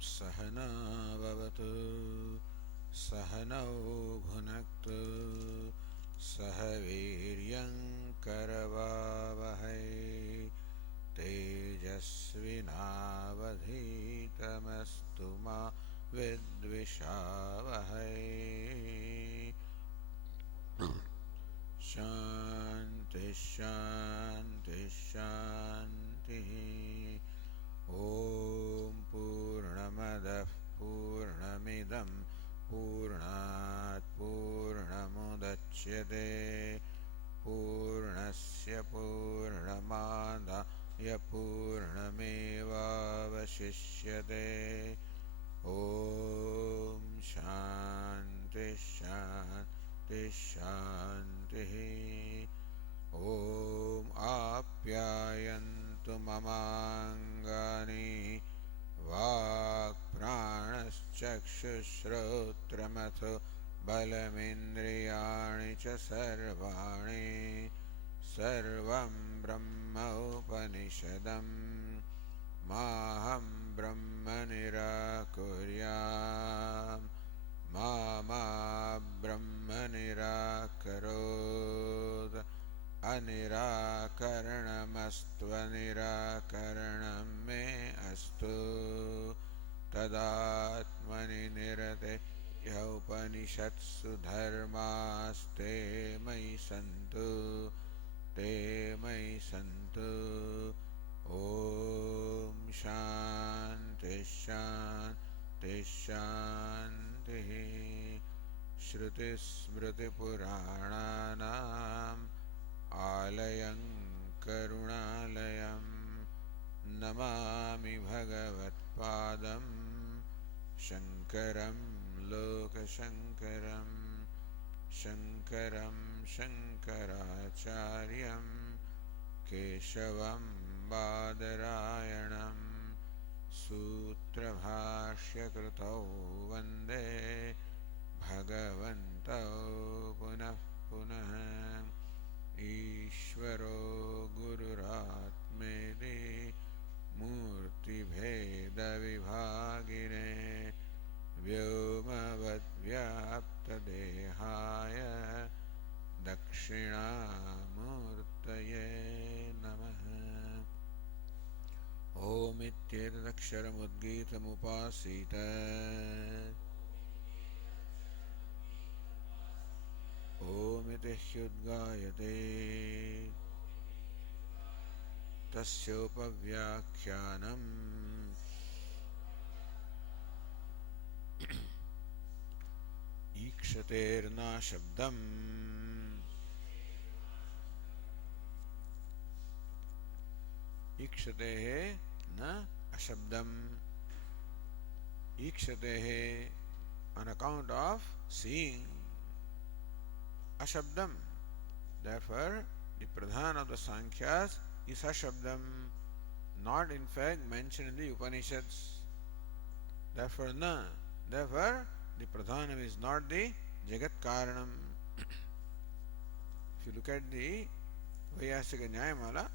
सहना भवतु सहनौ भुनक्तु सह वीर्यं करवावहै तेजस्विनावधीतमस्तु मा विद्विषावहै। शान्ति शान्ति शान्तिः। ॐ पूर्णमदः पूर्णमिदं पूर्णात् पूर्णमुदच्यते पूर्णस्य पूर्णमादाय पूर्णमेवावशिष्यते। ॐ शान्ति शान्ति शान्तिः। ॐ आप्यायन्तु ममाङ्गानि वाक्प्राणश्चक्षुश्रोत्रमथो बलमिन्द्रियाणि च सर्वाणि सर्वं ब्रह्म उपनिषदम् माहं ब्रह्म निराकुर्याम् मा ब्रह्म निराकरोत् अनिराकरणमस्त्वनिराकरणं मे अस्तु तदात्मनि निरते य उपनिषत्सु धर्मास्ते मयि सन्तु ते मयि सन्तु। ॐ शान्ति शान्ति शान्तिः। श्रुतिस्मृतिपुराणानाम् आलयं करुणालयं नमामि भगवत्पादं शङ्करं लोकशङ्करं शङ्करं शङ्कराचार्यं केशवं बादरायणं सूत्रभाष्यकृतौ वन्दे भगवन्तौ पुनः पुनः। ईश्वरो गुरुरात्मेति मूर्तिभेदविभागिने व्योमवद्व्याप्तदेहाय दक्षिणामूर्तये नमः। ओमित्येतदक्षरमुद्गीतमुपासीत ओमिति ह्युद्गायते तस्योपव्याख्यानम् ईक्षतेर्नाशब्दम् ईक्षतेः न अशब्दम् ईक्षतेः on account of seeing ashabdam. Therefore, the pradhan of the Sankhyas is ashabdam, not in fact mentioned in the Upanishads. Therefore, na. Therefore, the pradhanam is not the jagat karanam. If you look at the Vaiyasika Nyayamala,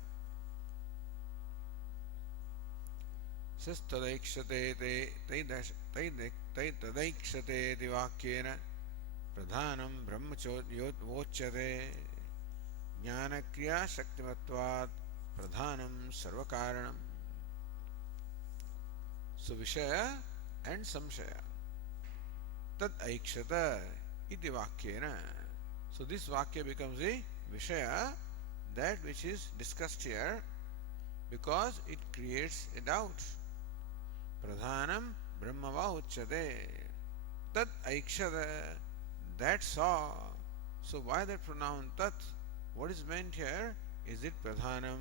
says tadaikshate tadaikshate vakyena pradhanam brahmachyotvochyate jnanakriya shaktimatvat pradhanam sarvakaranam. So Vishaya and Samshaya tad aikshata iti vakyena. So this vakya becomes a Vishaya, that which is discussed here, because it creates a doubt. Pradhanam brahmava uchyate tad aikshata, that saw. So why that pronoun tat? What is meant here? Is it pradhanam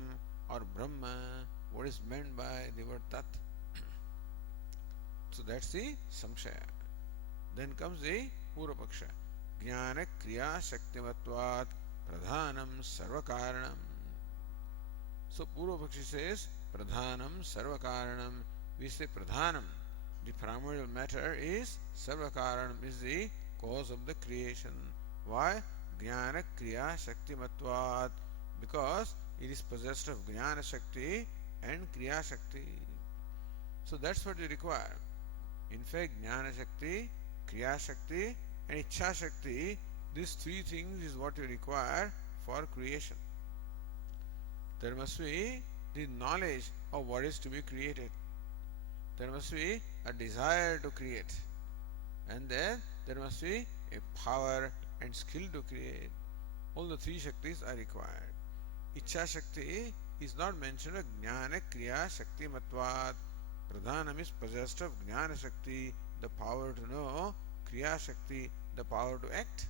or brahma? What is meant by the word tat? So that's the samshaya. Then comes the purvapaksha. Jnana kriya shaktimatvat pradhanam sarvakaranam. So purvapakshi says pradhanam sarvakaranam. We say pradhanam, the primordial matter, is sarvakaranam, is the cause of the creation. Why? Jnana kriya shaktimatvat, because it is possessed of jnana shakti and kriya shakti. So that's what we require. In fact, Jnana Shakti, Kriya Shakti, and Ichha Shakti, these three things is what you require for creation. There must be the knowledge of what is to be created. There must be a desire to create. And then there must be a power and skill to create. All the three Shaktis are required. Ichha Shakti is not mentioned of Jnana Kriya Shakti Matvat. Pradhanam is possessed of Jnana Shakti, the power to know, Kriya Shakti, the power to act,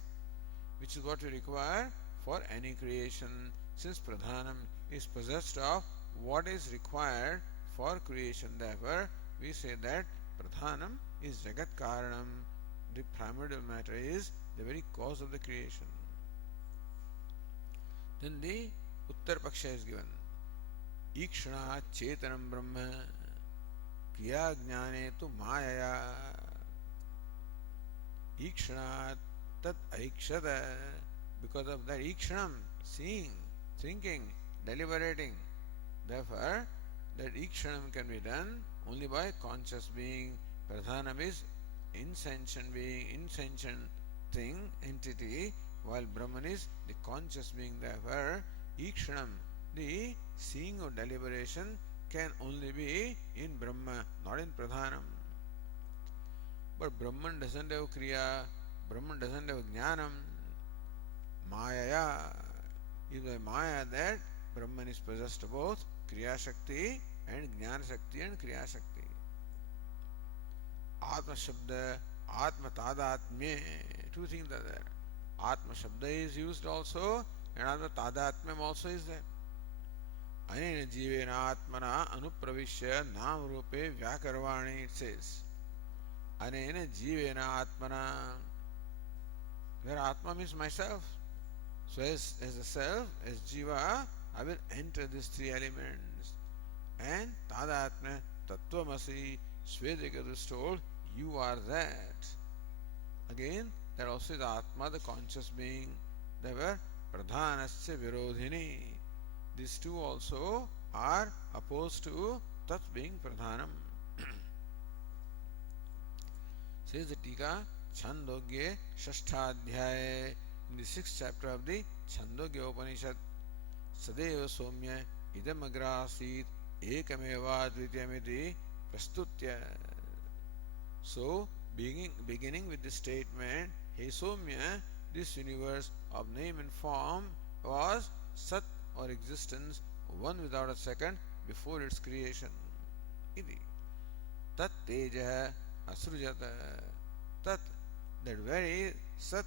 which is what we require for any creation. Since Pradhanam is possessed of what is required for creation, therefore we say that Pradhanam is Jagat Karanam. The primordial matter is the very cause of the creation. Then the Uttar Paksha is given. Ikshana Chetanam Brahma Kriya Jnane tu Mayaya Ikshana Tat Aikshata. Because of that Ikshanam, seeing, thinking, deliberating. Therefore, that Ikshanam can be done only by conscious being. Pradhanam is insentient being, insentient thing, entity, while Brahman is the conscious being. Therefore, Ikshanam, the seeing or deliberation, can only be in Brahma, not in Pradhanam. But Brahman doesn't have Kriya, Brahman doesn't have Jnanam. Mayaya is by Maya that Brahman is possessed of both Kriya Shakti and Jnana Shakti and Kriya Shakti. Atma Shabda, Atma Tadatmya, two things are there. Atma Shabda is used also and Atma Tadatmya also is there. Anena Jivena Atmana Anupravishya Nam Rupe Vyakarvani, it says. Anena Jivena Atmana, where Atma means myself. So as a self, as Jiva, I will enter these three elements. And Tadatma Tattvamasi, Svedika is told, you are that. Again, that also is Atma, the conscious being. They were Pradhanasya Virodhini. These two also are opposed to Tat being Pradhanam. Says the Tika, Chhandogya Shashtadhyaya, in the 6th chapter of the Chhandogya Upanishad, Sadeva Somya Idam Agrasit Ekameva Dvityamiti Prastutya. So, beginning with the statement, Hey Somya, this universe of name and form was Sat or existence, one without a second before its creation. Iti. Tat Teja Asrujata. Tat, that very Sat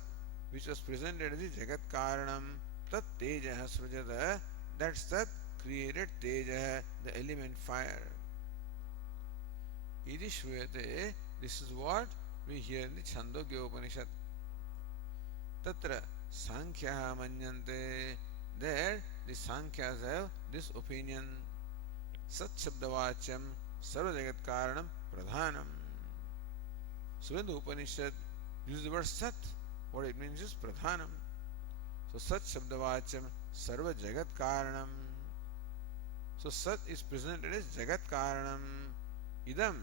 which was presented as the Jagat Karanam, Tat Teja Srujata, that Sat created Teja, the element fire. Iti Shruyate, this is what we hear in the Chhandogya Upanishad. Tatra Sankhya Manyante, there the Sankhyas have this opinion. Sat Shabdavacham Sarva Jagat Karanam Pradhanam. So when the Upanishad uses the word Sat, what it means is Pradhanam. So Sat Shabdavacham Sarva Jagat Karanam. So Sat is presented as Jagat Karanam. Idam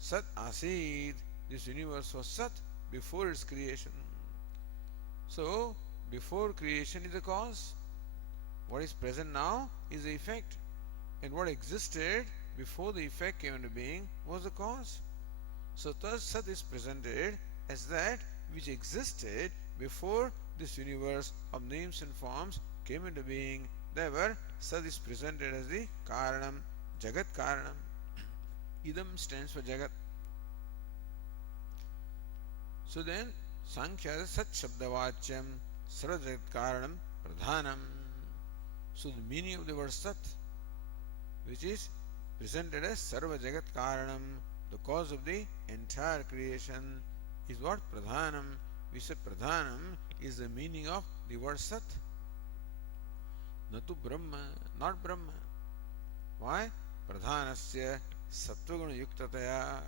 Sat Asid. This universe was Sat before its creation. So before creation is the cause. What is present now is the effect. And what existed before the effect came into being was the cause. So thus Sat is presented as that which existed before this universe of names and forms came into being. Therefore, Sat is presented as the Karanam, Jagat Karanam. Idam stands for Jagat. So then, Sankhya Sat Shabdavachyam Sarva Jagat Karanam Pradhanam. So the meaning of the word Sat, which is presented as Sarva Jagat Karanam, the cause of the entire creation, is what Pradhanam. We say Pradhanam is the meaning of the word Sat. Natu Brahma, not Brahma. Why? Pradhanasya Sattvaguna Yuktataya.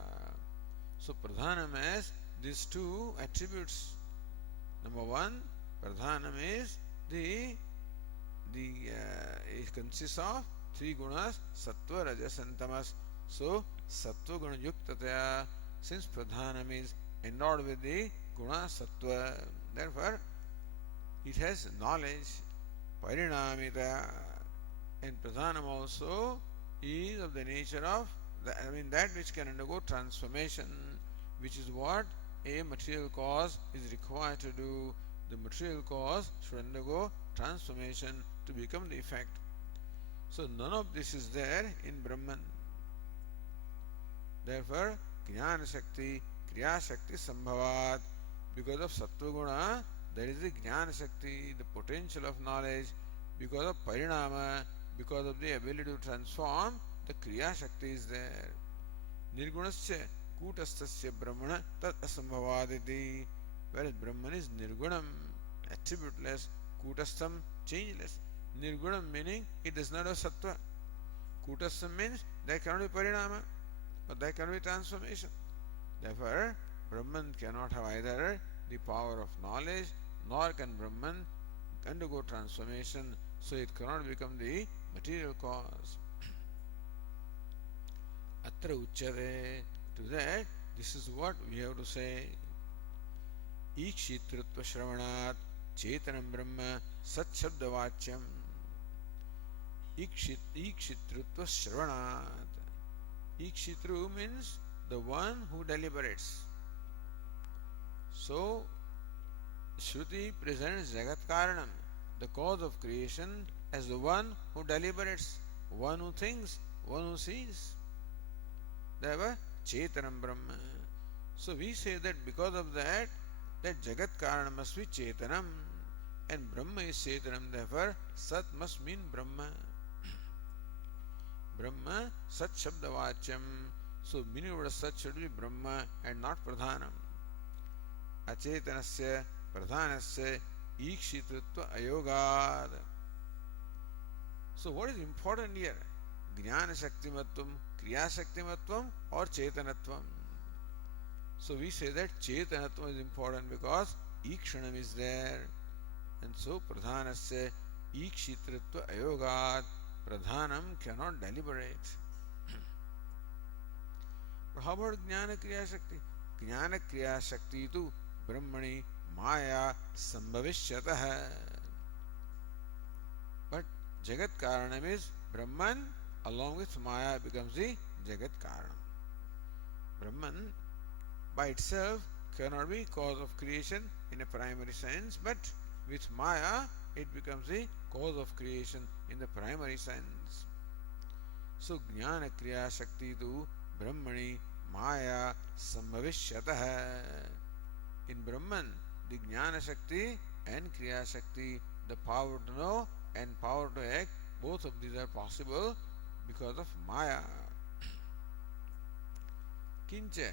So Pradhanam has these two attributes. Number one, Pradhanam is it consists of three gunas, Sattva, Rajas and Tamas. So Sattva Guna Yuktataya, since pradhanam is endowed with the guna sattva, therefore it has knowledge, parinamita, and pradhanam also is of the nature of that which can undergo transformation, which is what a material cause is required to do. The material cause should undergo transformation to become the effect. So none of this is there in Brahman. Therefore, Jnana Shakti, Kriya Shakti Sambhavat. Because of Sattva Guna, there is the Jnana Shakti, the potential of knowledge. Because of Parinama, because of the ability to transform, the Kriya Shakti is there. Nirgunasya Kutastasya Brahmana Tat Asambhavaditi. Whereas Brahman is Nirgunam, attributeless, Kutastham, changeless. Nirgunam meaning it does not have Sattva. Kutastham means there cannot be Parinama, but there can be transformation. Therefore, Brahman cannot have either the power of knowledge, nor can Brahman undergo transformation, so it cannot become the material cause. Atra uchyate. To that, this is what we have to say. Ikshitritva shravanat chetanam brahma satshabdavachyam. Ikshitritva shravanat. Ikshitru means the one who deliberates. So, Shruti presents Jagat Karanam, the cause of creation, as the one who deliberates, one who thinks, one who sees. Therefore, Chetanam Brahma. So we say that because of that Jagat Karanam must be Chetanam, and Brahma is Chetanam, therefore Sat must mean Brahma. Brahma Sat Shabdavachyam. So meaning of Sat should be Brahma and not Pradhanam. Acetanasya Pradhanasya Ikshitritva Ayogad. So what is important here? Jnana Shaktimatvam, Kriya Shaktimatvam, or Chetanatvam. So we say that Chetanatvam is important because Ikshanam is there. And so Pradhanasya Ikshitritva Ayogad. Pradhanam cannot deliberate. But how about Jnana Kriya Shakti? Jnana Kriya Shakti tu Brahmani Maya Sambhavishyatah. But Jagat Karanam is Brahman along with Maya becomes the Jagat Karanam. Brahman by itself cannot be cause of creation in a primary sense, but with Maya it becomes the cause of creation in the primary sense. So Jnana Kriya Shakti tu Brahmani Maya Sambhavishyatah. In Brahman, the Jnana Shakti and Kriya Shakti, the power to know and power to act, both of these are possible because of Maya. Kincha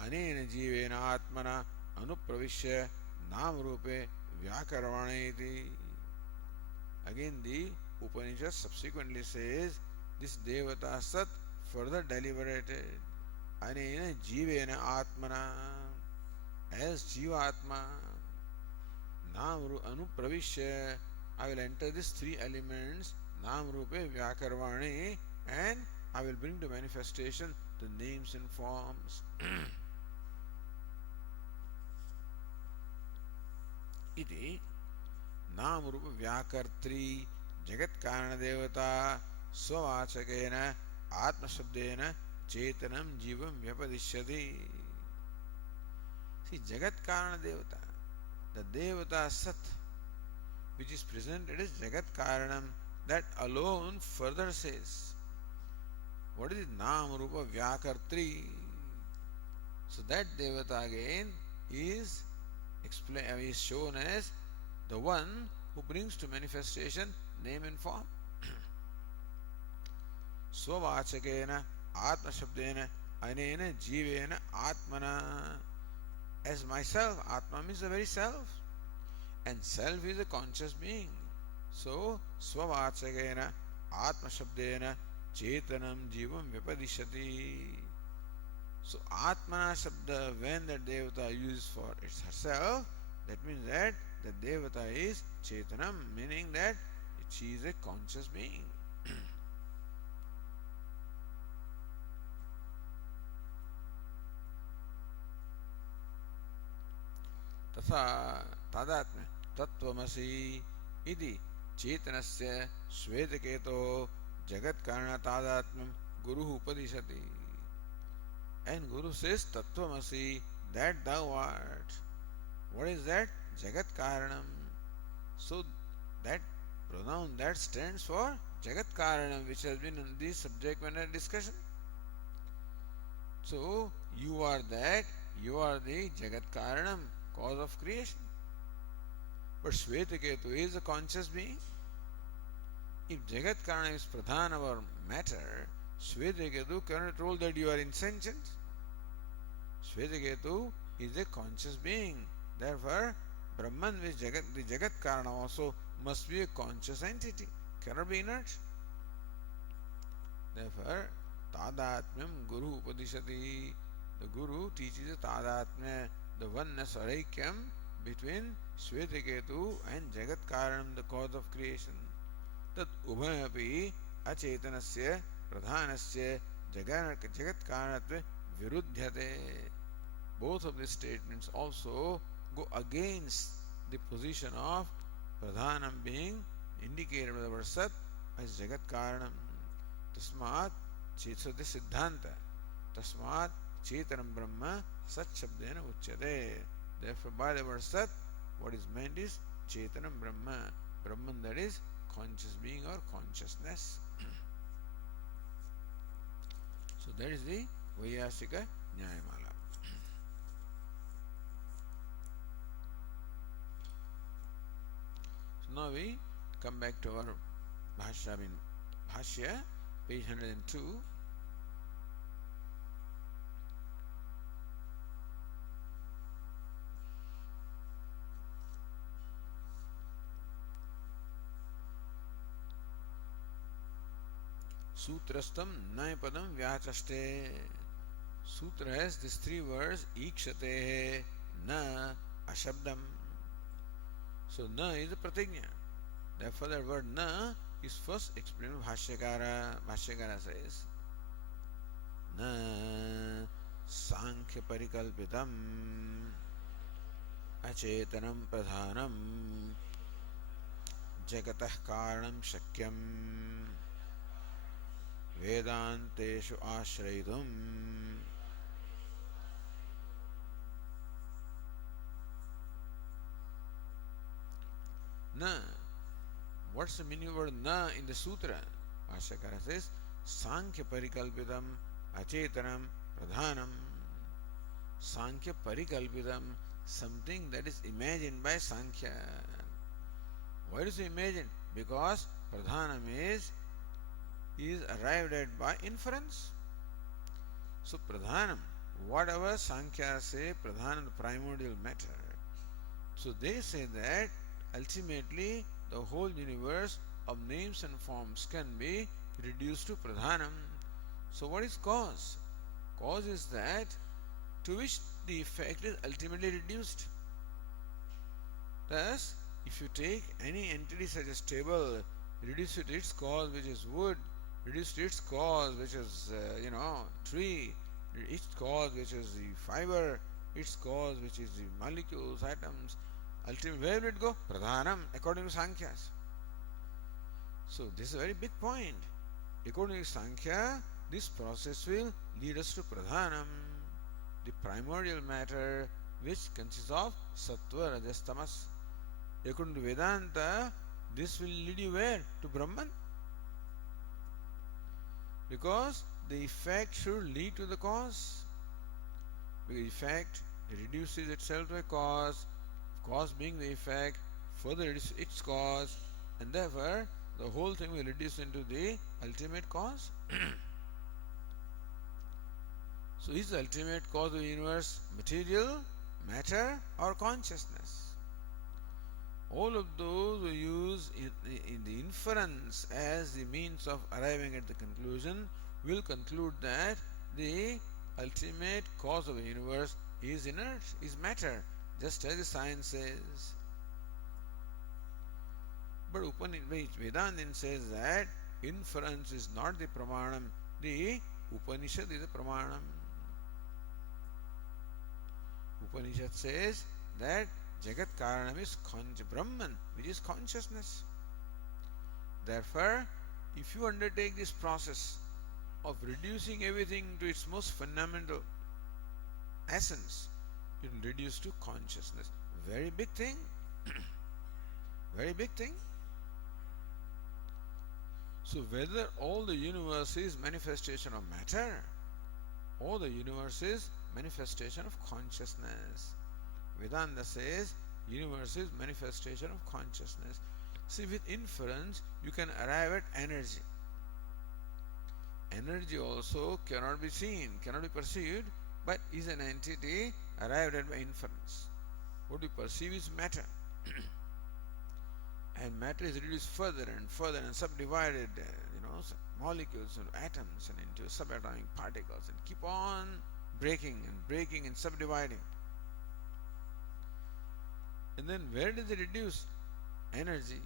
anena jivena atmana anupravishya namrupe vyakarvane iti. Again the Upanishad subsequently says this Devata Sat further deliberated anena jivena atmana, as Jivatma Namru Anupravishya, I will enter these three elements Namrupe Vyakarvane, and I will bring to manifestation the names and forms. Iti Namrupa Vyakartri Jagat Karana Devata Swavachakena Atma Shabdena Chetanam Jivam Vyapadishyati. See, Jagat Karana Devata, the Devata Sat, which is presented as Jagat Karanam, that alone further says, what is it? Nam Rupa Vyakartri. So that Devata again is shown as the one who brings to manifestation name and form. Swavachakena Atma Shabdena Anena Jivena Atmana. As myself, Atma means the very self, and self is a conscious being. So, Swavachakena Atma Shabdena Chetanam Jivam Vipadishati. So, Atmana Shabda, when the Devata uses for its herself, that means that the Devata is Chetanam, meaning that she is a conscious being. तथा तादात्म्य तत्त्वमसि इति चेतनस्य श्वेतकेतो जगत कारण तादात्म्यं गुरुः उपदिशति. And Guru says Tattvamasi, that thou art. What is that? Jagat Karanam. So that pronoun that stands for Jagat Karanam, which has been in the subject matter discussion. So you are that, you are the Jagat Karanam, cause of creation. But Shvetaketu is a conscious being. If Jagat Karanam is Pradhana or matter, Shvetaketu cannot rule that you are insentient. Shvetaketu is a conscious being. Therefore, Brahman, which Jagat, the Jagat Karana also must be a conscious entity, cannot be inert. Therefore, Tadatmyam Guru Upadishati. The Guru teaches Tadatmya, the oneness or Aikyam between Shvetaketu and Jagat Karanam, the cause of creation. Tat Ubhayapi Achetanasya Pradhanasya Jagat Karanatve Virudhyate. Both of these statements also go against the position of Pradhanam being indicated by the word Sat as Jagat Karanam. Tasmat Chetsati Siddhanta. Tasmat Chetanam Brahma Sat Shabdena Uchyate. Therefore, by the word Sat, what is meant is Chetanam Brahma. Brahman, that is conscious being or consciousness. So that is the Vaiyasika Nyayamala. So now we come back to our Bhashya, page 102. Sutrastam Nayapadam Vyachaste. Sutra has these three words, Ikshate, Na, Ashabdam. So Na is a pratigna. Therefore that word Na is first explained by Bhashyakara. Bhashyakara says, Na Sankhya Parikalpitam Achetanam Pradhanam Jagatah Karanam Shakyam Vedanteshu Ashrayidum. Na. What's the meaning of word Na in the sutra? Bhashyakara says, Sankhya Parikalpitam Achetanam Pradhanam. Sankhya Parikalpitam, something that is imagined by Sankhya. Why does he imagine? Because Pradhanam is arrived at by inference. So Pradhanam, whatever Sankhya say, Pradhanam, the primordial matter. So they say that ultimately the whole universe of names and forms can be reduced to Pradhanam. So what is cause? Cause is that to which the effect is ultimately reduced. Thus, if you take any entity such as table, reduce it to its cause, which is wood, reduce to its cause, which is tree, its cause, which is the fiber, its cause, which is the molecules, atoms. Ultimately, where will it go? Pradhanam, according to Sankhyas. So this is a very big point. According to Sankhya, this process will lead us to Pradhanam, the primordial matter which consists of Sattva, Rajas, Tamas. According to Vedanta, this will lead you where? To Brahman. Because the effect should lead to the cause. Because effect reduces itself to a cause being the effect, further reduces its cause, and therefore the whole thing will reduce into the ultimate cause. So is the ultimate cause of the universe material, matter, or consciousness? All of those who use in the inference as the means of arriving at the conclusion will conclude that the ultimate cause of the universe is inert, is matter, just as the science says. But Vedanta says that inference is not the pramanam, the Upanishad is the pramanam. Upanishad says that Jagat Karanam is Brahman, which is consciousness. Therefore, if you undertake this process of reducing everything to its most fundamental essence, it will reduce to consciousness. Very big thing. Very big thing. So whether all the universe is manifestation of matter or the universe is manifestation of consciousness, Vedanta says universe is manifestation of consciousness. See, with inference you can arrive at energy. Energy also cannot be seen, cannot be perceived, but is an entity arrived at by inference. What we perceive is matter. And matter is reduced further and subdivided, molecules into atoms and into subatomic particles, and keep on breaking and subdividing. And then where does it reduce? Energy.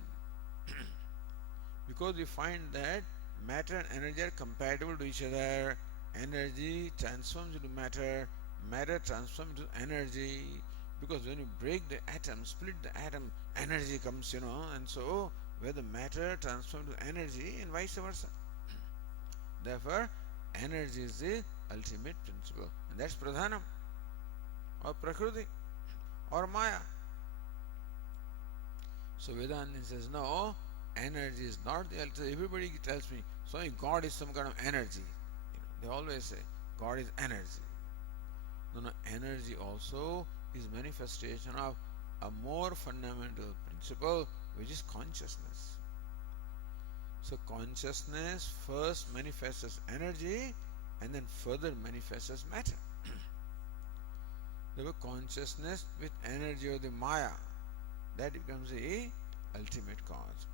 Because we find that matter and energy are compatible to each other. Energy transforms into matter, matter transforms into energy. Because when you break the atom, split the atom, energy comes, and so where the matter transforms to energy and vice versa. Therefore, energy is the ultimate principle, and that's pradhanam, or prakriti, or maya. So Vedanta says, no, energy is not the ultimate. Everybody tells me, so God is some kind of energy. They always say, God is energy. No, energy also is manifestation of a more fundamental principle, which is consciousness. So consciousness first manifests as energy and then further manifests as matter. Therefore, consciousness with energy of the Maya, that becomes the ultimate cause.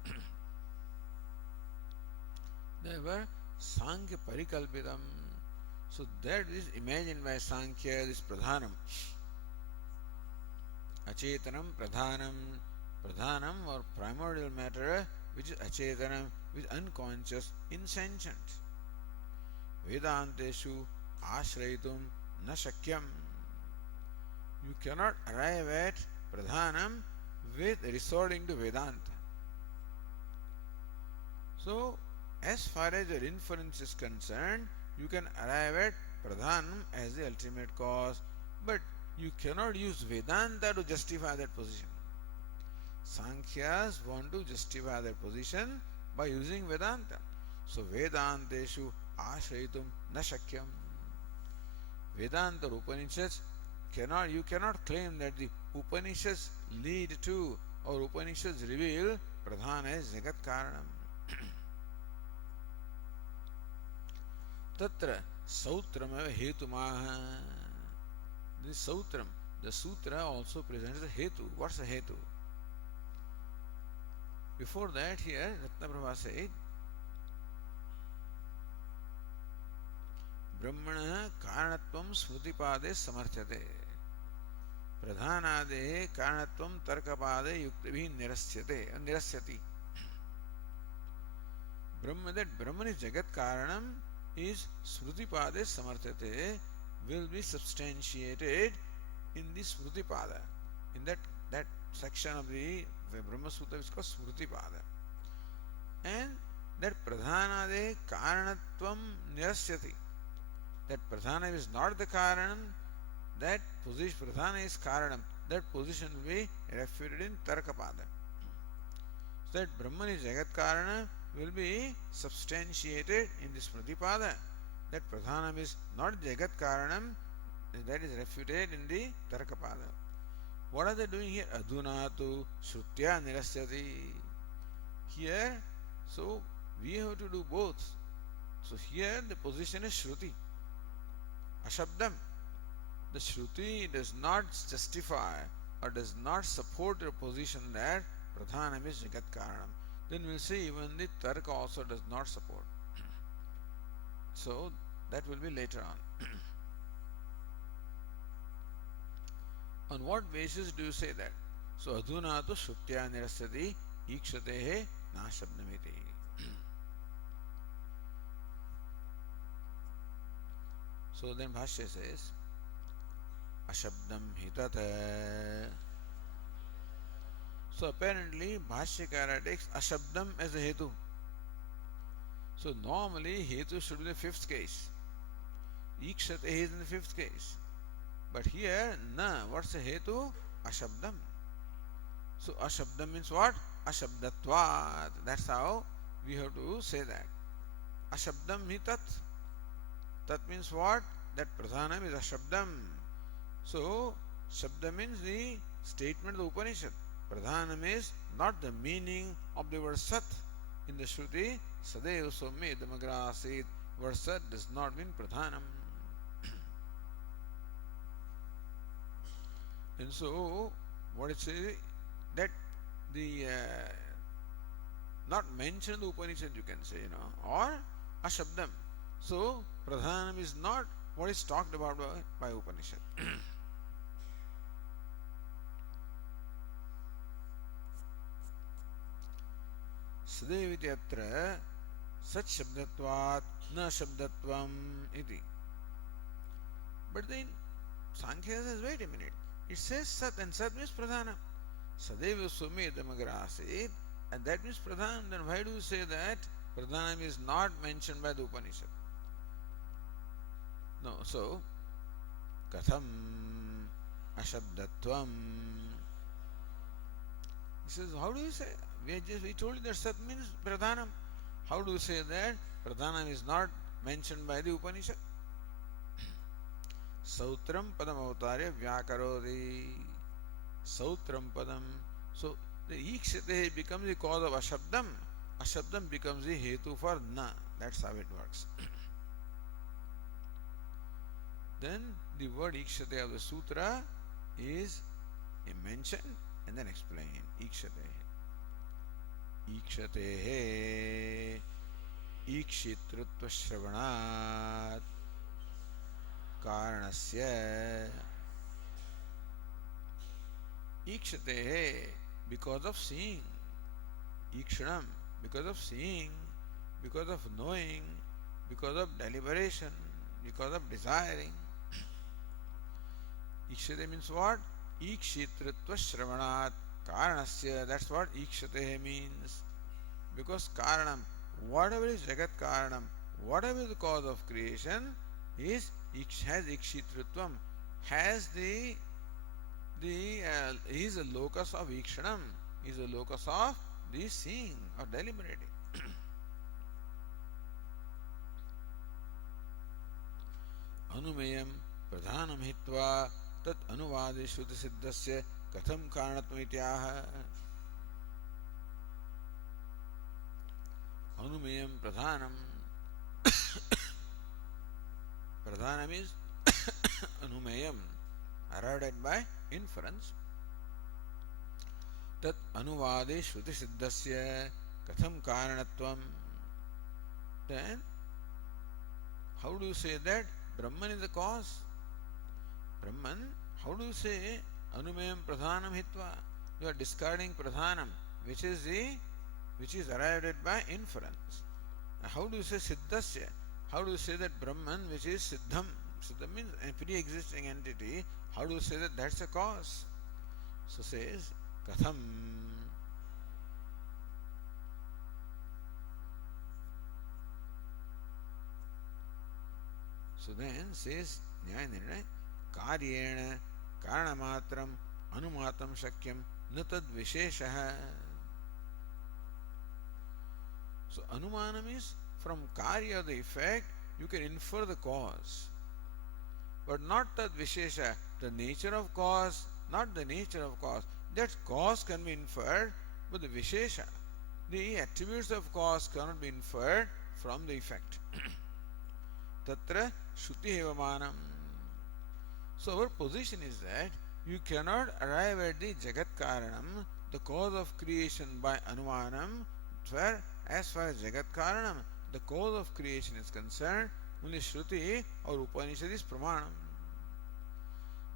Therefore, Sankhya Parikalpitam. So that is imagined by Sankhya, this Pradhanam. Achetanam, Pradhanam or primordial matter, which is Achetanam, which is unconscious, insentient. Vedanteshu Ashrayitum na Shakyam. You cannot arrive at Pradhanam with resorting to Vedanta. So, as far as your inference is concerned, you can arrive at Pradhanam as the ultimate cause, but you cannot use Vedanta to justify that position. Sankhyas want to justify their position by using Vedanta. So, Vedanteshu Ashrayitum na Shakyam. Vedanta Upanishads you cannot claim that the Upanishads lead to or Upanishads reveal Pradhana as Jagat Karanam. Tatra Sautram Hetumaha. This Sautram, the Sutra also presents the Hetu. What's the Hetu? Before that, here Ratnaprabha said, Brahmana Karanatvam Smrutipade Samarthyate. Pradhanade Karanatvam Tarkapade Yuktabhi Nirasyati. That Brahman is Jagat Karanam is Smrutipade Samarthyate, will be substantiated in the Smrutipada. In that section of the Brahma Sutra is called Smrutipada. And that Pradhanade Karanatvam Nirasyati. That Pradhana is not the Karanam, that position, Pradhana is Karanam, that position will be refuted in Tarkapada. So that Brahman is Jagat Karana will be substantiated in the Smrutipada. That Pradhanam is not Jagat Karanam, that is refuted in the Tarkapada. What are they doing here? Adhunatu Shrutya Nirasyati. Here, so we have to do both. So here the position is Shruti. Ashabdam. The Shruti does not justify or does not support your position that Pradhanam is Jagat Karanam. Then we'll see even the Tarka also does not support. So that will be later on. On what basis do you say that? So Adhuna tu Shrutya Nirasyati Ikshatehe Nashabdamiti. So then Bhashya says, Ashabdam hitata So apparently Bhashyakara takes Ashabdam as a Hetu. So normally Hetu should be the fifth case. Ikshate is in the fifth case. But here, na, what's the Hetu? Ashabdam. So Ashabdam means what? Ashabdatvat. That's how we have to say that. Ashabdam hi tat. Tat means what? That pradhanam is Ashabdam. So Shabda means the statement of the Upanishad. Pradhanam is not the meaning of the word Sat. In the Shruti, Sadeva Somme Damagra Asit. Word Sat does not mean Pradhanam. And so, what it says that the not mentioned in the Upanishad, you can say, or Ashabdam. So, Pradhanam is not what is talked about by Upanishad. Sadeviti atra Sat Shabdatvat Na Shabdatvam iti. But then Sankhya says, wait a minute. It says Sat, and Sat means Pradhana. Sadeva Sumi Damagrasit, and that means Pradhan. Then why do you say that Pradhanam is not mentioned by the Upanishad? No, so Katham Ashabdatvam. He says, how do you say? We told you that Sat means Pradhanam. How do you say that Pradhanam is not mentioned by the Upanishad? Sautram Padam Avatarya Vyakarodi. Sautram Padam. So the Ikshate becomes the cause of Ashabdam. Ashabdam becomes the Hetu for Na. That's how it works. Then the word Ikshate of the Sutra is mentioned and then explained. Ikshate. Ikshate Ikshitritva Shravanat Karanasya. Ikshate because of seeing. Ikshanam because of seeing, because of knowing, because of deliberation, because of desiring. Ikshate means what? Ikshitritva Shravanat Karanasya. That's what Ikshate means. Because Karanam, whatever is Jagat Karanam, whatever is the cause of creation, has Ikshitritvam, has is a locus of Ikshanam, is a locus of the seeing or deliberating. Anumeyam pradhanam hitva tat anuvadi shruti siddhasya katham karanatvam ityaha. Anumeyam pradhanam. Pradhanam is anumeyam, arrived by inference. Tat anuvade shruti siddhasya katham karanatvam. Then, how do you say that Brahman is the cause? Brahman, how do you say anumeyam pradhanam hitva? You are discarding pradhanam, which is arrived at by inference. How do you say siddhasya? How do you say that Brahman, which is siddham? Siddham means a pre-existing entity. How do you say that that's a cause? So says katham. So then says Nyaya Nirnaya karyena karanamatram anumatam shakyam natad visheshaha. So anumanam is from karya, the effect, you can infer the cause. But not that vishesha, the nature of cause, not the nature of cause. That cause can be inferred, but the vishesha, the attributes of cause cannot be inferred from the effect. Tatra Shruti Hevamanam. So our position is that you cannot arrive at the Jagat Karanam, the cause of creation, by Anumanam, where as far as Jagat Karanam, the cause of creation is concerned, only Shruti or Upanishad is Pramanam.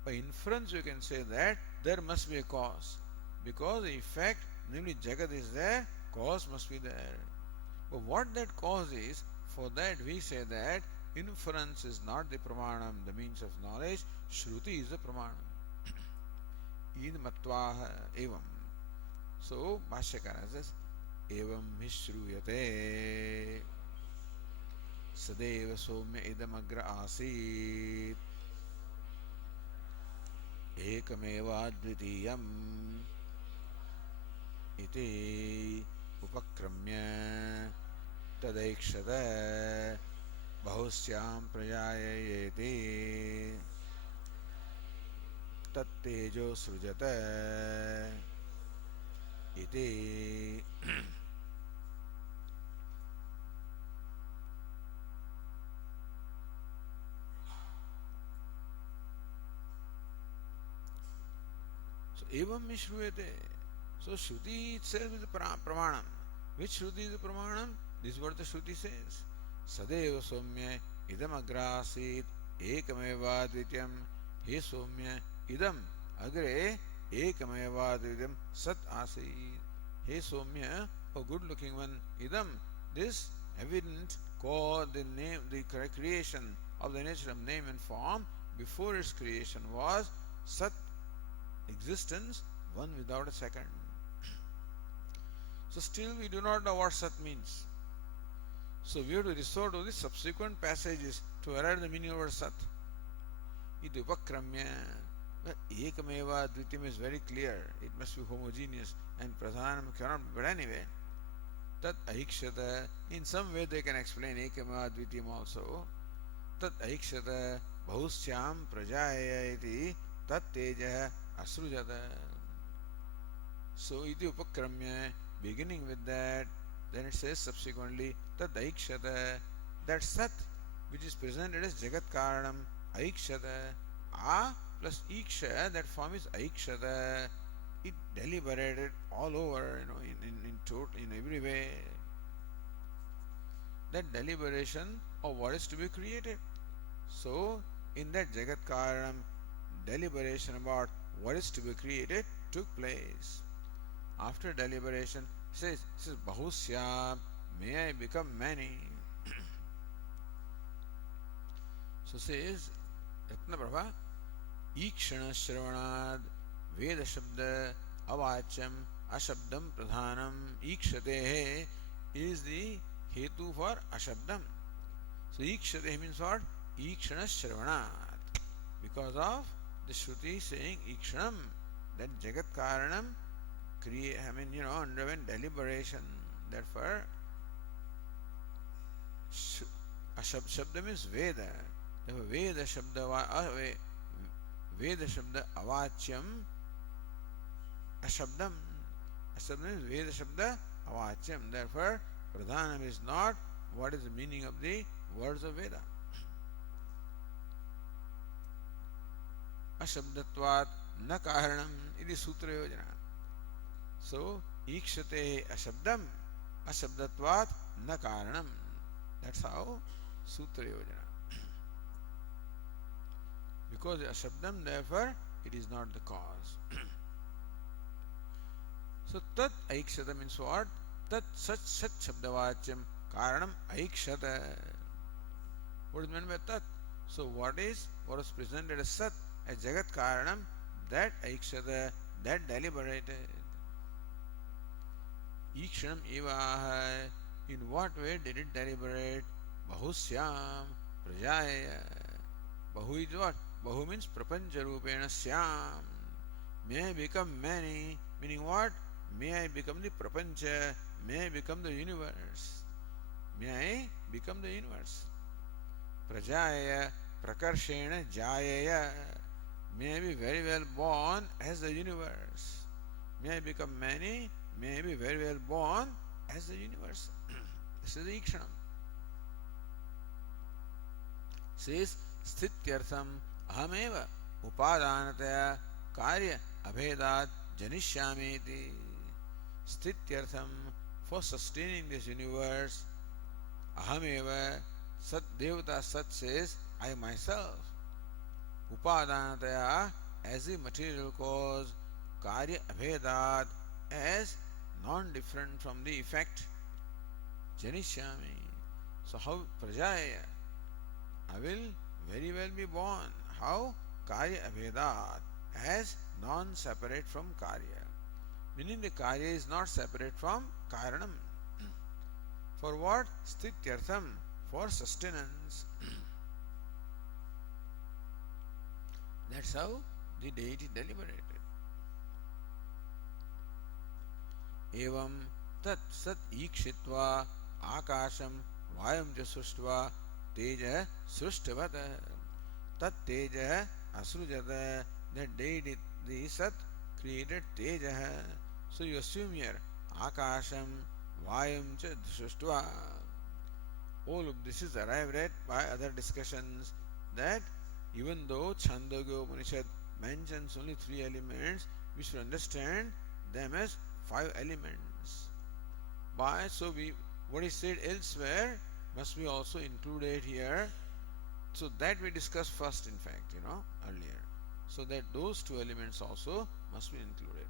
By inference you can say that there must be a cause. Because the effect, namely Jagat is there, cause must be there. But what that cause is, for that we say that inference is not the Pramanam, the means of knowledge, Shruti is the Pramanam. Id matvaha evam. So Bhashyakara says, Evam Hishruyate Sadeva Somya Idamagra Asit Ekameva Dvitiyam Iti Upakramya Tadaikshata Bahusyam Prajayayeti Tattejo Srujata Iti. So, evam Mishruyate. So, Shruti itself is a pramanam. Which Shruti is the pramanam? This is what the Shruti says. Sadeva Somya idam agrasit ekameva dvityam. He Somya idam agre ekameva dvityam sat asit. He Somya, a good looking one, idam, this evident cause, the name, the creation of the nature of name and form before its creation was sat, existence, one without a second. So still we do not know what Sat means. So we have to resort to the subsequent passages to arrive at the meaning of word Sat. Iti upakramya. But ekameva dvityam is very clear. It must be homogeneous and pradhanam cannot be. But anyway, tat aikshata. In some way they can explain ekameva dvityam also. Tat aikshata bahusyam prajaya iti tat teja asrujata. So iti upakramya, beginning with that, then it says subsequently tad aikshata, that sat which is presented as jagat karanam aikshata, a plus iksha, that form is aikshata, it deliberated all over, in every way. That deliberation of what is to be created. So in that jagat karanam, deliberation about what is to be created took place. After deliberation, says Bahusya, may I become many. So says Ratnaprabha, Ikshana Shravanad Veda Shabda Avacham Ashabdam Pradhanam Ikshatehe is the Hetu for Ashabdam. So Ikshatehe means what? Ikshana Shravanad. Because of the Shruti saying Ikshanam, that Jagat Karanam underwent deliberation. Therefore, Shabda means Veda. Therefore, Veda Shabda Avachyam Ashabdam. Ashabdam means Veda Shabda Avachyam. Therefore, Pradhanam is not what is the meaning of the words of Veda. Ashabdatvat na karanam iti sutra yojana. So, ikshate ashabdam, ashabdatvat na karanam. That's how sutra yojana. Because ashabdam, therefore, it is not the cause. So, tat aikshata means what? Tat sat shabdavachyam karanam aikshata. What is meant by tat? So, what was presented as sat, as jagat karanam, that aikshata, that deliberated. Ikshanam evaha, in what way did it deliberate? Bahusyam prajaya. Bahu is what? Bahu means prapancha rupena syam. May I become many, meaning what? May I become the prapancha, may I become the universe. May I become the universe. Prajaya prakarshena jayaya. May I be very well born as the universe. May I become many, may I be very well born as the universe. This is the Ikshanam. Says Sthityartham ahameva upadanataya karya abhedat janishyameti. Sthityartham, for sustaining this universe, ahameva, Sat Devata Sat says, I myself. Upadanataya, as the material cause, karya abhedat, as non-different from the effect, janishyami. So how prajaya? I will very well be born. How? Karya abhedat, as non-separate from karya. meaning the karya is not separate from karanam. For what? Sthityartham, for sustenance. That's how the deity deliberated. Evam tat sat ikshitva akasham vayam ja sruštva teja sruštavata tat teja asrujata. That deity, the sat, created teja. So you assume here akasham vayam cha sruštva. All of this is arrived at by other discussions, that even though Chhandogya Upanishad mentions only 3 elements, we should understand them as 5 elements. What is said elsewhere must be also included here. So that we discussed first, in fact, earlier. So that those 2 elements also must be included.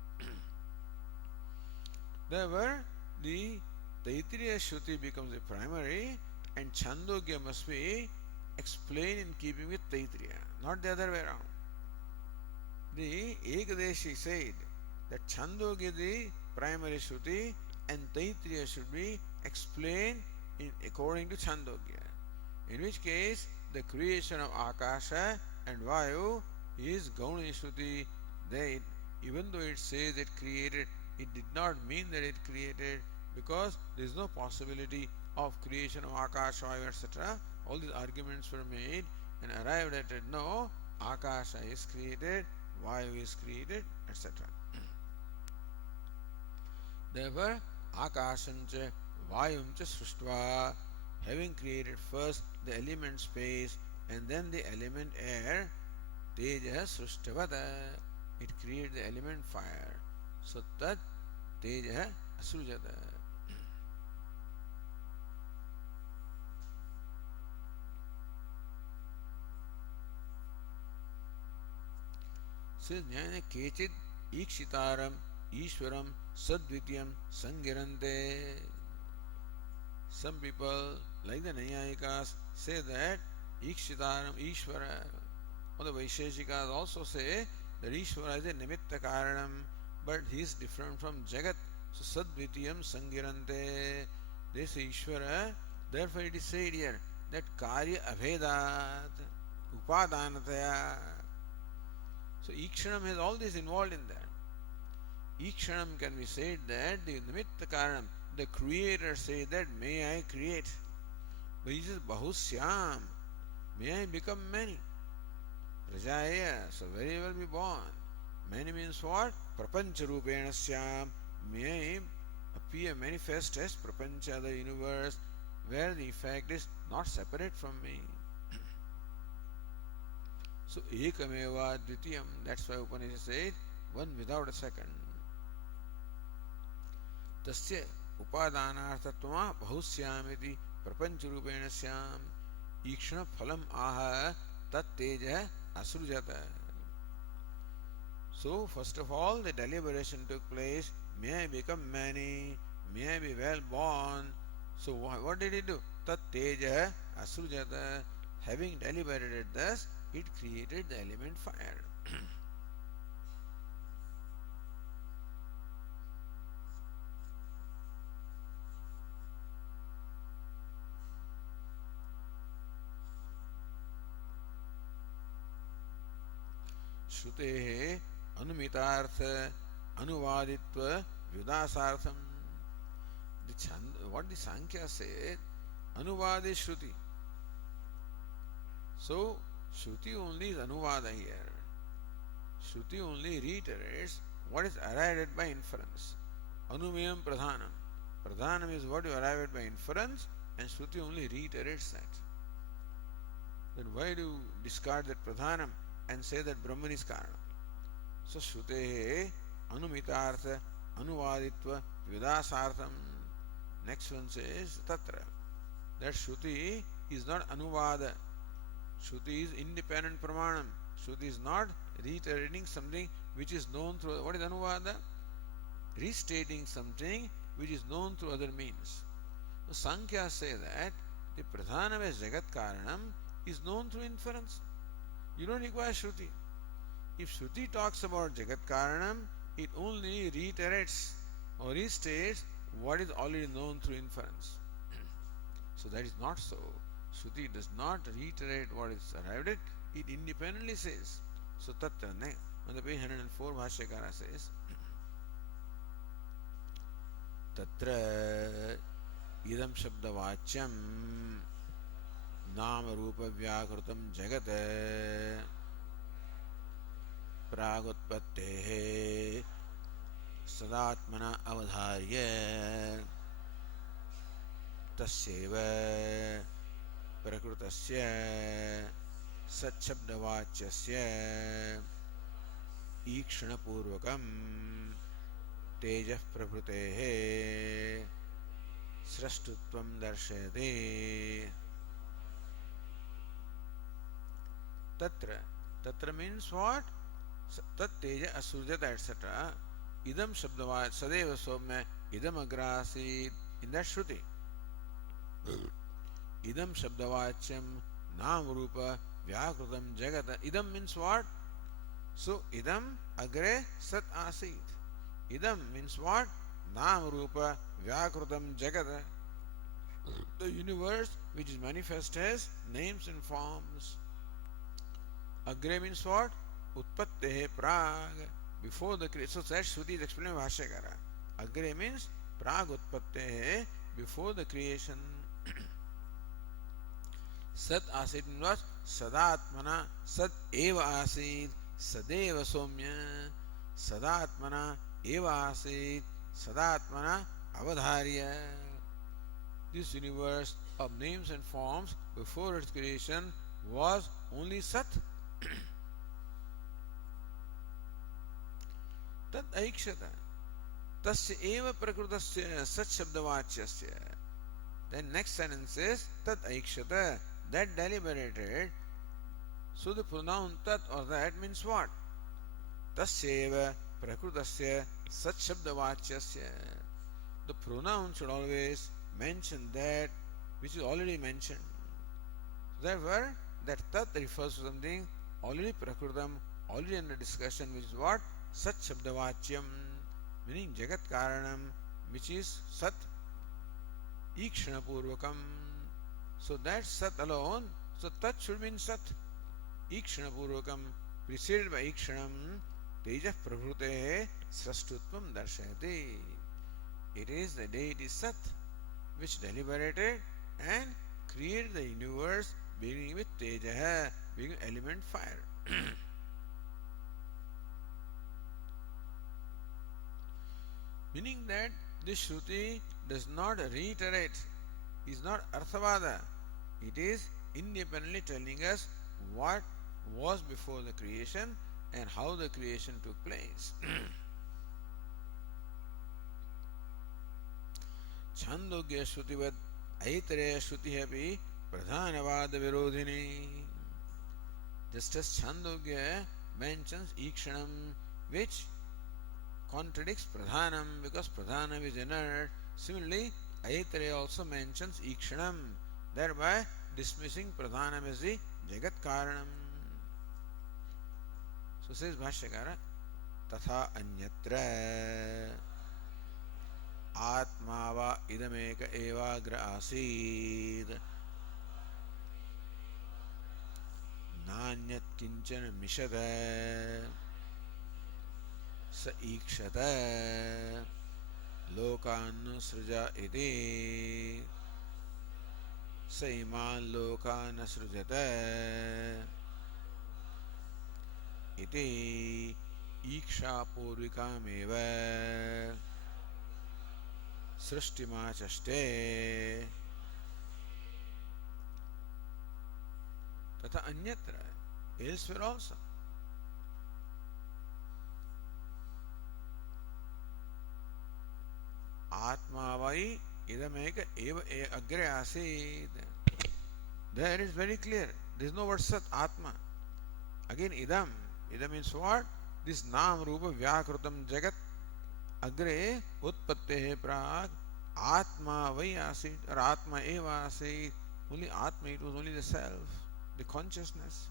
Therefore, the Taittiriya Shruti becomes the primary, and Chhandogya must be explained in keeping with Taittiriya, not the other way around. The Ekadeshi said that Chhandogya is the primary Shruti and Taittiriya should be explained according to Chhandogya. In which case, the creation of Akasha and Vayu is Gauni Shruti. Even though it says it created, it did not mean that it created, because there is no possibility of creation of Akasha, Vayu, etc. All these arguments were made and arrived at it. No, Akasha is created, Vayu is created, etc. Therefore, Akashancha Vayumcha Sruštva, having created first the element space and then the element air, Teja Sruštavata, it created the element fire. So Tat Teja Asrujata. Says Jnana Kechid Ikshitaram Ishwaram Sadvityam Sangirante. Some people, like the Nayayikas, say that Ikshitaram Ishvara, or the Vaisheshikas also say that Ishvara is a Nimitta Karanam, but he is different from Jagat. So Sadvityam Sangirante, they say Ishvara. Therefore it is said here that Karya Abhedat Upadanataya. So Ikshanam has all this involved in that. Ikshanam can be said that the Nimitta Karanam, the creator says that may I create. But he says Bahusyam, may I become many. Prajaya, so very well be born. Many means what? Prapancha Rupena Syam, may I appear manifest as Prapancha, the universe, where the effect is not separate from me. So Ekameva Dvitiyam, that's why Upanishad says one without a second. Tasya upadanarthatva bahusyamiti prapancharupeణ syam ikshana phalam aha tat teja asrujata. So first of all the deliberation took place, may I become many, may I be well born. So what did he do? Tat teja asrujata. Having deliberated thus, it created the element fire. Shrutehe anumitartha anuvaditva vyudasartham. What the Sankhya said, anuvadi shruti. So Shruti only is anuvada here. Shruti only reiterates what is arrived at by inference. Anumeyam pradhanam. Pradhanam is what you arrive at by inference, and Shruti only reiterates that. Then why do you discard that pradhanam and say that Brahman is Karana? So Shrutehe anumitartha anuvaditva vyudasartham. Next one says tatra. That Shruti is not anuvada. Shruti is independent pramanam. Shruti is not reiterating something which is known through. What is anuvada? Restating something which is known through other means. So Sankhya say that the pradhanam as Jagat Karanam is known through inference. You don't require Shruti. If Shruti talks about Jagat Karanam, it only reiterates or restates what is already known through inference. So that is not so. Shruti does not reiterate what is arrived at, it independently says. So tatra on the page 104 Bhashyakara says tatra idam shabdavachyam nama rupa vyakrutam jagat pragutpattehe sadatmana avadharya तस्यैव प्रकृतस्य सच्छब्दवाच्यस्य ईक्षणपूर्वकं तेजः प्रभृतेः स्रष्टुत्वं दर्शयति तत्र तत्र means what? tat teja asujata etc. idam shabdavad sadeva somya idam agrasi in that shruti idam shabdavachyam nam rupa vyakrutam jagata. Idam means what? So idam agre sat asit. Idam means what? Nam rupa vyakrutam jagata. The universe which is manifest as names and forms. Agre means what? Utpattehe prag. Before the creation. So that Shruti is explained by Bhashyakara. Agre means prag utpattehe, before the creation. Sat asit means what? Sadatmana. Sat eva asit. Sadeva somya. Sadatmana eva asit. Sadatmana avadharya. This universe of names and forms before its creation was only Sat. Tad aikshata. Tasya eva prakrutasya sat shabdavachyasya. Then next sentence says tad aikshata, that deliberated. So the pronoun tat or that means what? Tasya eva prakrutasya sat shabdavachyasya. The pronoun should always mention that which is already mentioned. Therefore, that tat refers to something already prakrutam, already under discussion, which is what? Sat shabdavachyam, meaning jagat karanam, which is sat ikshana purvakam. So that sat alone, so tat should mean sat ikshana purvakam, preceded by ikshanam, tejah prabhute srastutvam darshayate. It is the deity Sat which deliberated and created the universe beginning with Tejaha, being element fire. Meaning that this Shruti does not reiterate, is not Arthavada. It is independently telling us what was before the creation and how the creation took place. Chhandogya Shrutivad Aitareya Shruti hapi Pradhanavada Virodhini. Just as Chhandogya mentions Ikshanam, which contradicts Pradhanam because Pradhanam is inert. Similarly, Aitareya also mentions Ikshanam, thereby dismissing Pradhanam as the Jagat Karanam. So says Bhashyakara, Tatha Anyatra Atma va idameka evagra asid nanyat kinchana mishata sa ikshata lokan sruja iti sa iman lokan srujata iti iksha purvikameva सृष्टिमाचष्टे तथा अन्यत्र elsewhere also. Atma vai idameka eva agre asid. There is very clear. There is no word sat atma. Again idam. Idam means what? This nam rupa vyakrutam jagat agre utpattehe prag atma vai asid or atma eva asid. Only atma, it was only the self, the consciousness.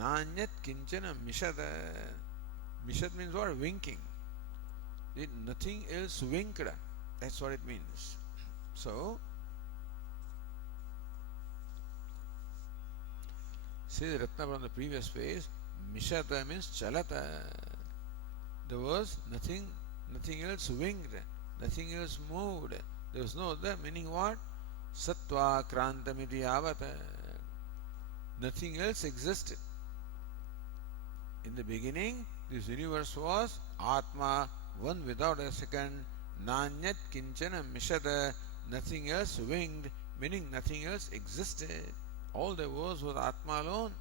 Nanyat kinchana mishada. Mishad means what? Winking. Nothing else winked. That's what it means. So, says Ratna from the previous page, Mishata means chalata. There was nothing else winged, nothing else moved. There was no other meaning what? Sattva krantamiti avata. Nothing else existed. In the beginning, this universe was Atma, one without a second, Nanyat kinchana mishata, nothing else winged, meaning nothing else existed. All there was Atma alone.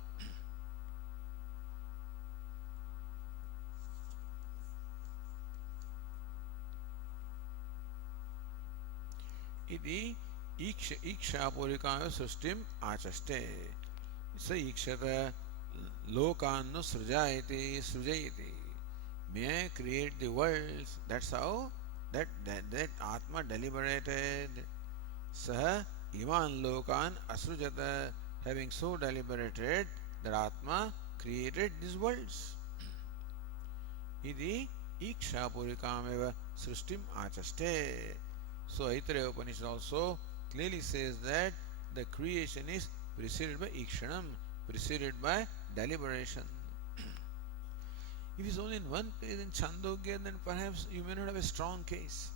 Iti ikshapurikaya srishtim achaste. स ईक्षत लोकान् सृजयति सृजयति. May I create the worlds. That's how that Atma deliberated. Sah iman lokan asrujata. Having so deliberated that Atma created these worlds. Iti ikshapurikameva srishtim achaste. So Aitareya Upanishad also clearly says that the creation is preceded by ikshanam, preceded by deliberation. If it's only in one place in Chhandogya, then perhaps you may not have a strong case.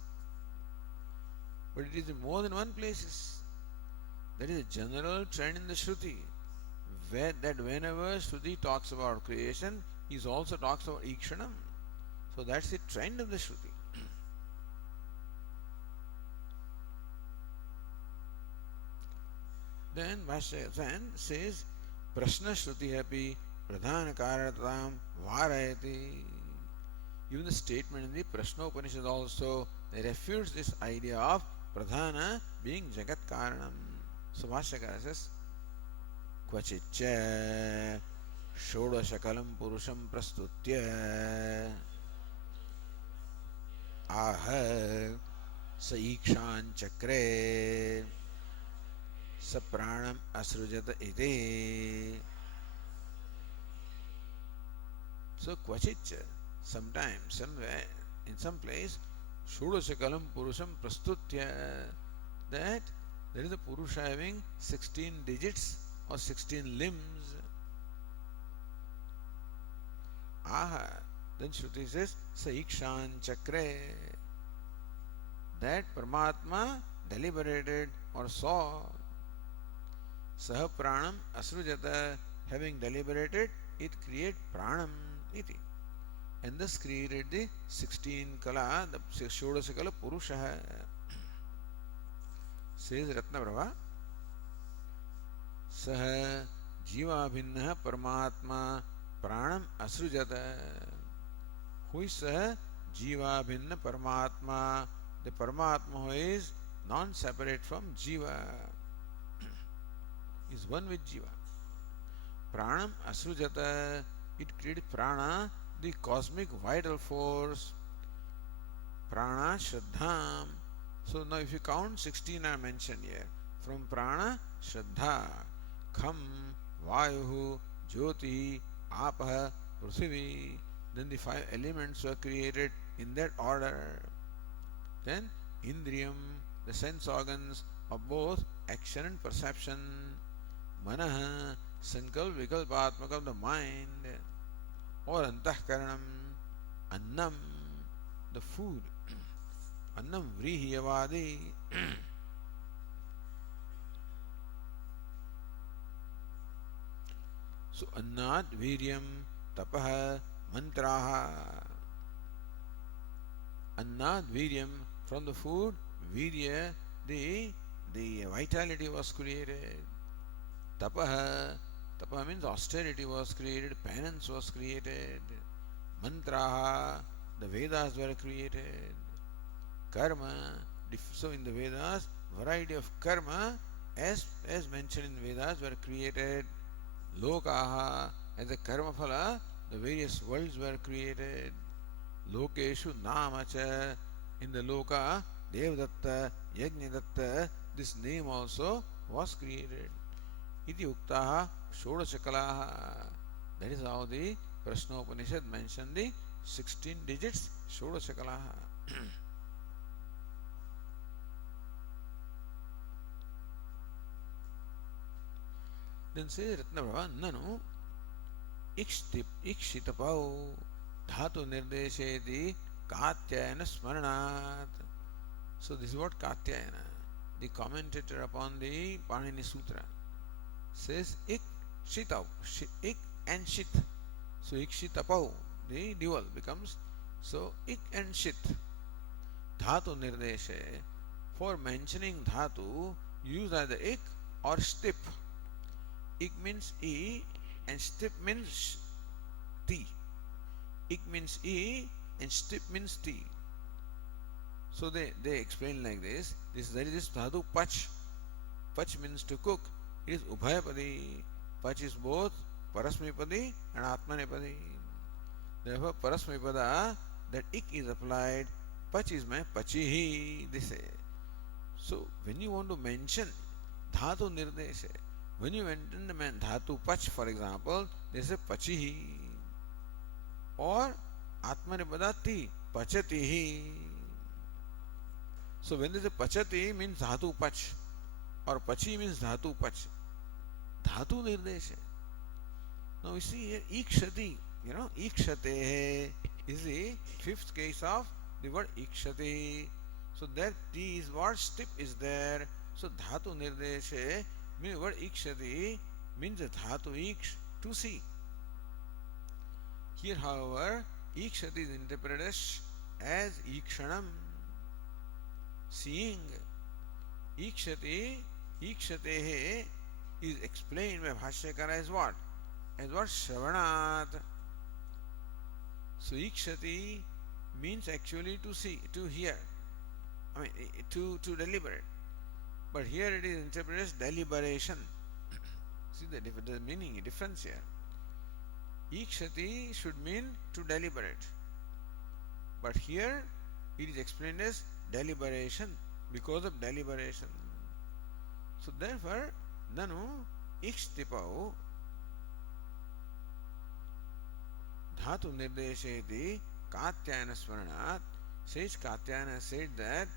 But it is in more than one places. That is a general trend in the Shruti. That whenever Shruti talks about creation, he also talks about ikshanam. So that's the trend of the Shruti. Then Bhashya says, Prashna Shruti api pradhana karanatam varayati. Even the statement in the Prashna Upanishad also refutes this idea of pradhana being jagat karanam. So Bhashyakara says, Kvachitcha shodashakalam purusham prastutya aha saikshan chakre sapranam asrujata iti. So kvachitcha, sometimes, somewhere, in some place, shodashakalam purusham prastutya, that there is a purusha having 16 digits or 16 limbs. Aha, then Shruti says, saikshan chakre, that Paramatma deliberated or saw. Saha pranam asrujata, having deliberated, it created pranam iti. And thus created the 16 kala, the Shodasakala Purusha. Says Ratnaprabha, Saha Jiva Bhinna Paramatma Pranam Asrujata. Who is Saha Jiva Bhinna Paramatma? The Paramatma who is non-separate from Jiva, is one with Jiva. Pranam Asrujata, it created Prana, the cosmic vital force. Prana Shraddham. So now if you count, 16 are mentioned here. From Prana, Shraddha, Kham, Vayuhu, Jyoti, Apaha, Pruthivi. Then the 5 elements were created in that order. Then Indriyam, the sense organs of both action and perception. Manaha, Sankalp Vikalpatmak of the mind. Or Antahkaranam, Annam, the food. Annam Vrihiyavadi. So Annat Viryam Tapaha Mantraha. Annat Viryam, from the food, Virya, the vitality was created. Tapaha, Tapa means austerity was created, penance was created. Mantraha, the Vedas were created. Karma, so in the Vedas, variety of karma, as mentioned in the Vedas, were created. Lokaha, as a karma phala, the various worlds were created. Lokeshu namacha, in the loka, Devdatta, Yajnadatta, this name also was created. Iti uktaha shodashakalaha. That is how the Prashna Upanishad mentioned the 16 digits Shodashakalaha. Then says Ratnabhava, Nanu Ikshitapau Dhatu Nirdesheti Katyayana Smaranat. So this is what Katyayana, the commentator upon the Panini Sutra, says Ik Shitau, Ik and Shit. So Ik Shitapau, the dual becomes, so Ik and Shit. Dhatu Nirdeshe, for mentioning Dhatu, use either Ik or Stip. Ik means E and Stip means T. Ik means E and Stip means T. So they explain like this. There is this dhatu pach. Pach means to cook. It is ubhayapadi. Pach is both parasmipadi and atmanipadi. Therefore, parasmipada, that ik is applied. Pach is my pachihi, they say. So when you want to mention dhatu nirdeshe, when you mention the dhatu pach, for example, they say pachihi. Or atmanipada ti, pachatihi. So when there is a pachati means dhatu pach, or pachi means dhatu pach. Dhatu nirdeshe. Now we see here ikshati. Ikshate is the fifth case of the word ikshati. So that T is what? Stip is there. So dhatu nirdeshe means word ikshati means the dhatu iksh to see. Here however ikshati is interpreted as ikshanam, seeing. Ikshate is explained by Bhashyakara as what? As what? Shravanat. So ikshati means actually to see, to hear. To deliberate. But here it is interpreted as deliberation. See the meaning, difference here. Ikshati should mean to deliberate. But here it is explained as deliberation, because of deliberation. So therefore, nanu ikstipau dhatu nirdesheti katyayana smaranat. Says Katyayana said that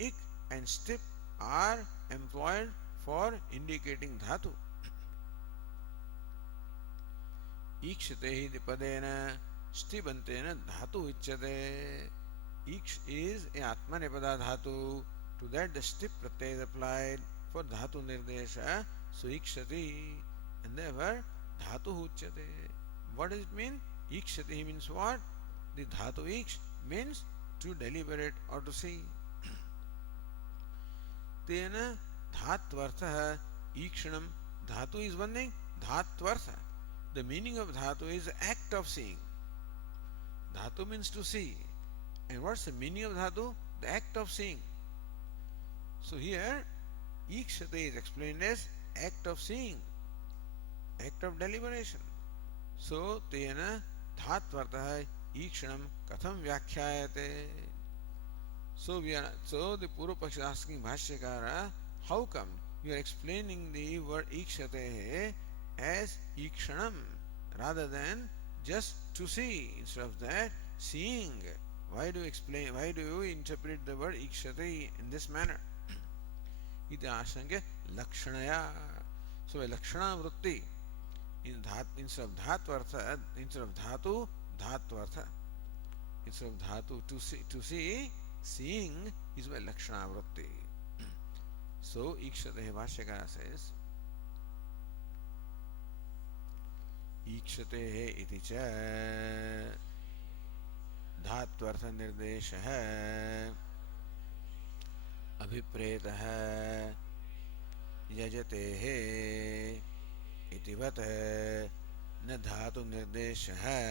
ik and stip are employed for indicating dhatu. Ikshate dipadena stibantena dhatu ichyate. Iksh is a atmanepada dhatu. To that the stip pratyay is applied for dhatu nirdesha. So ikshati, and therefore dhatu uchyate. What does it mean? Ikshati means what? The dhatu iksh means to deliberate or to see. Tena dhatvartha ikshanam. Dhatu is one thing. Dhatvartha. The meaning of dhatu is the act of seeing. Dhatu means to see. And what's the meaning of dhatu? The act of seeing. So here, ikshate is explained as act of seeing, act of deliberation. So, tena dhatvartah ikshanam katham vyakhyayate. So the Purva Paksha is asking Bhashyakara, how come you are explaining the word ikshate as ikshanam rather than just to see? Instead of that, seeing. Why do you interpret the word ikshate in this manner? Iti ashanke lakshanaya. So a lakshana vritti instead of dhatvartha, instead of dhatu, dhatvartha. Instead of dhatu to see, seeing is by lakshana vritti. So ikshate Bhashyakara says ikshate iti cha धात्वर्थ निर्देश है अभिप्रेत है यजते है इतिवत है न धातु निर्देश है.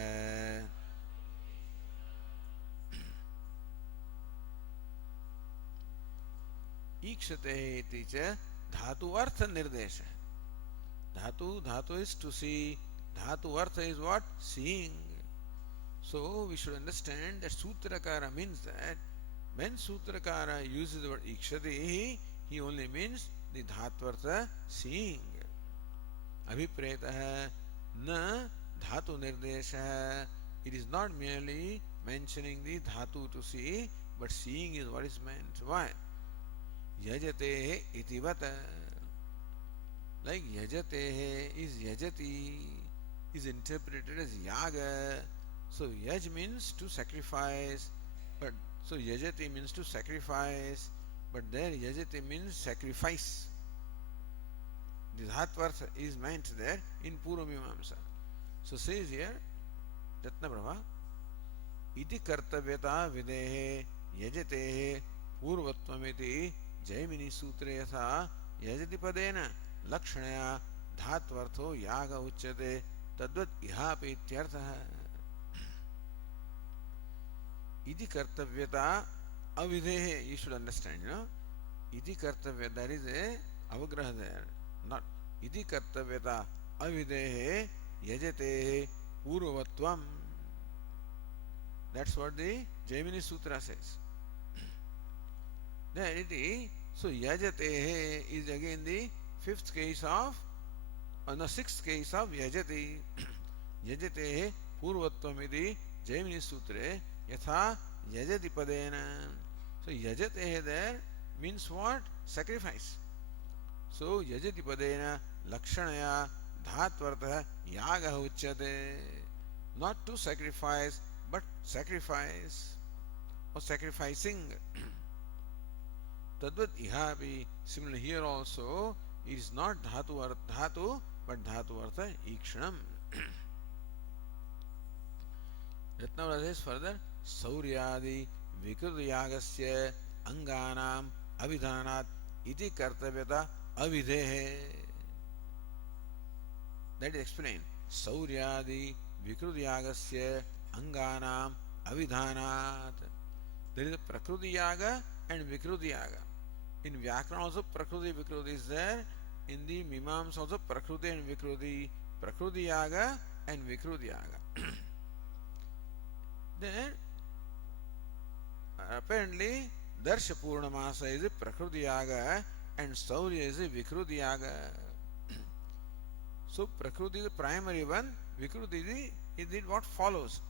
ईक्षते इति च धातु अर्थ निर्देश है. Dhatu is to see. Dhatu artha is what? Seeing. So we should understand that Sutrakara means that when Sutrakara uses the word ikshati, he only means the dhatvartha, seeing. Abhipretaha na Dhatu nirdesha, it is not merely mentioning the dhatu to see, but seeing is what is meant. Why? Yajate itivata. Like yajate is yajati, is interpreted as yaga. So yaj means to sacrifice, but so yajati means to sacrifice, but there yajati means sacrifice. The dhatvarth is meant there in Purvamimamsa. So says here, Ratnaprabha, iti kartavyata videhe yajatehe purvatvamiti jaimini sutre yatha yajati padena lakshanaya dhatvartho yaga uchyate tadvat ihapi ityartha. Iti kartavyata avidehe, you should understand, iti kartavya, there is a avagraha there. Not iti kartavyata avidehe yajatehe purvatvam. That's what the Jaimini Sutra says. Then it is, so yajatehe is again the fifth case of, sixth case of yajati. Yajatehe purvatvam iti Jaimini Sutre yatha yajati padena. So yajatehe there means what? Sacrifice. So yajati padena lakshanaya dhatvartha yaga uchyate. Not to sacrifice, but sacrifice or sacrificing. Tadvat ihapi. Similarly here also it is not dhatu but dhatu artha ikshanam. Ratnavara says further, Sauryadi Vikruyagasya Anganam Avidhanat iti kartavyata avidehe. That is explained. Sauryadi Vikruyagasya Anganam Avidhanat. There is a Prakriti Yaga and Vikruti Yaga. In Vyakaran also Prakriti Vikruti is there. In the Mimams also Prakriti and Vikruti. Prakriti Yaga and Vikruti Yaga. Then apparently Darsha Purnamasa is a Prakriti Yaga and Saurya is a Vikruti Yaga. So Prakriti is the primary one, Vikruti is what follows.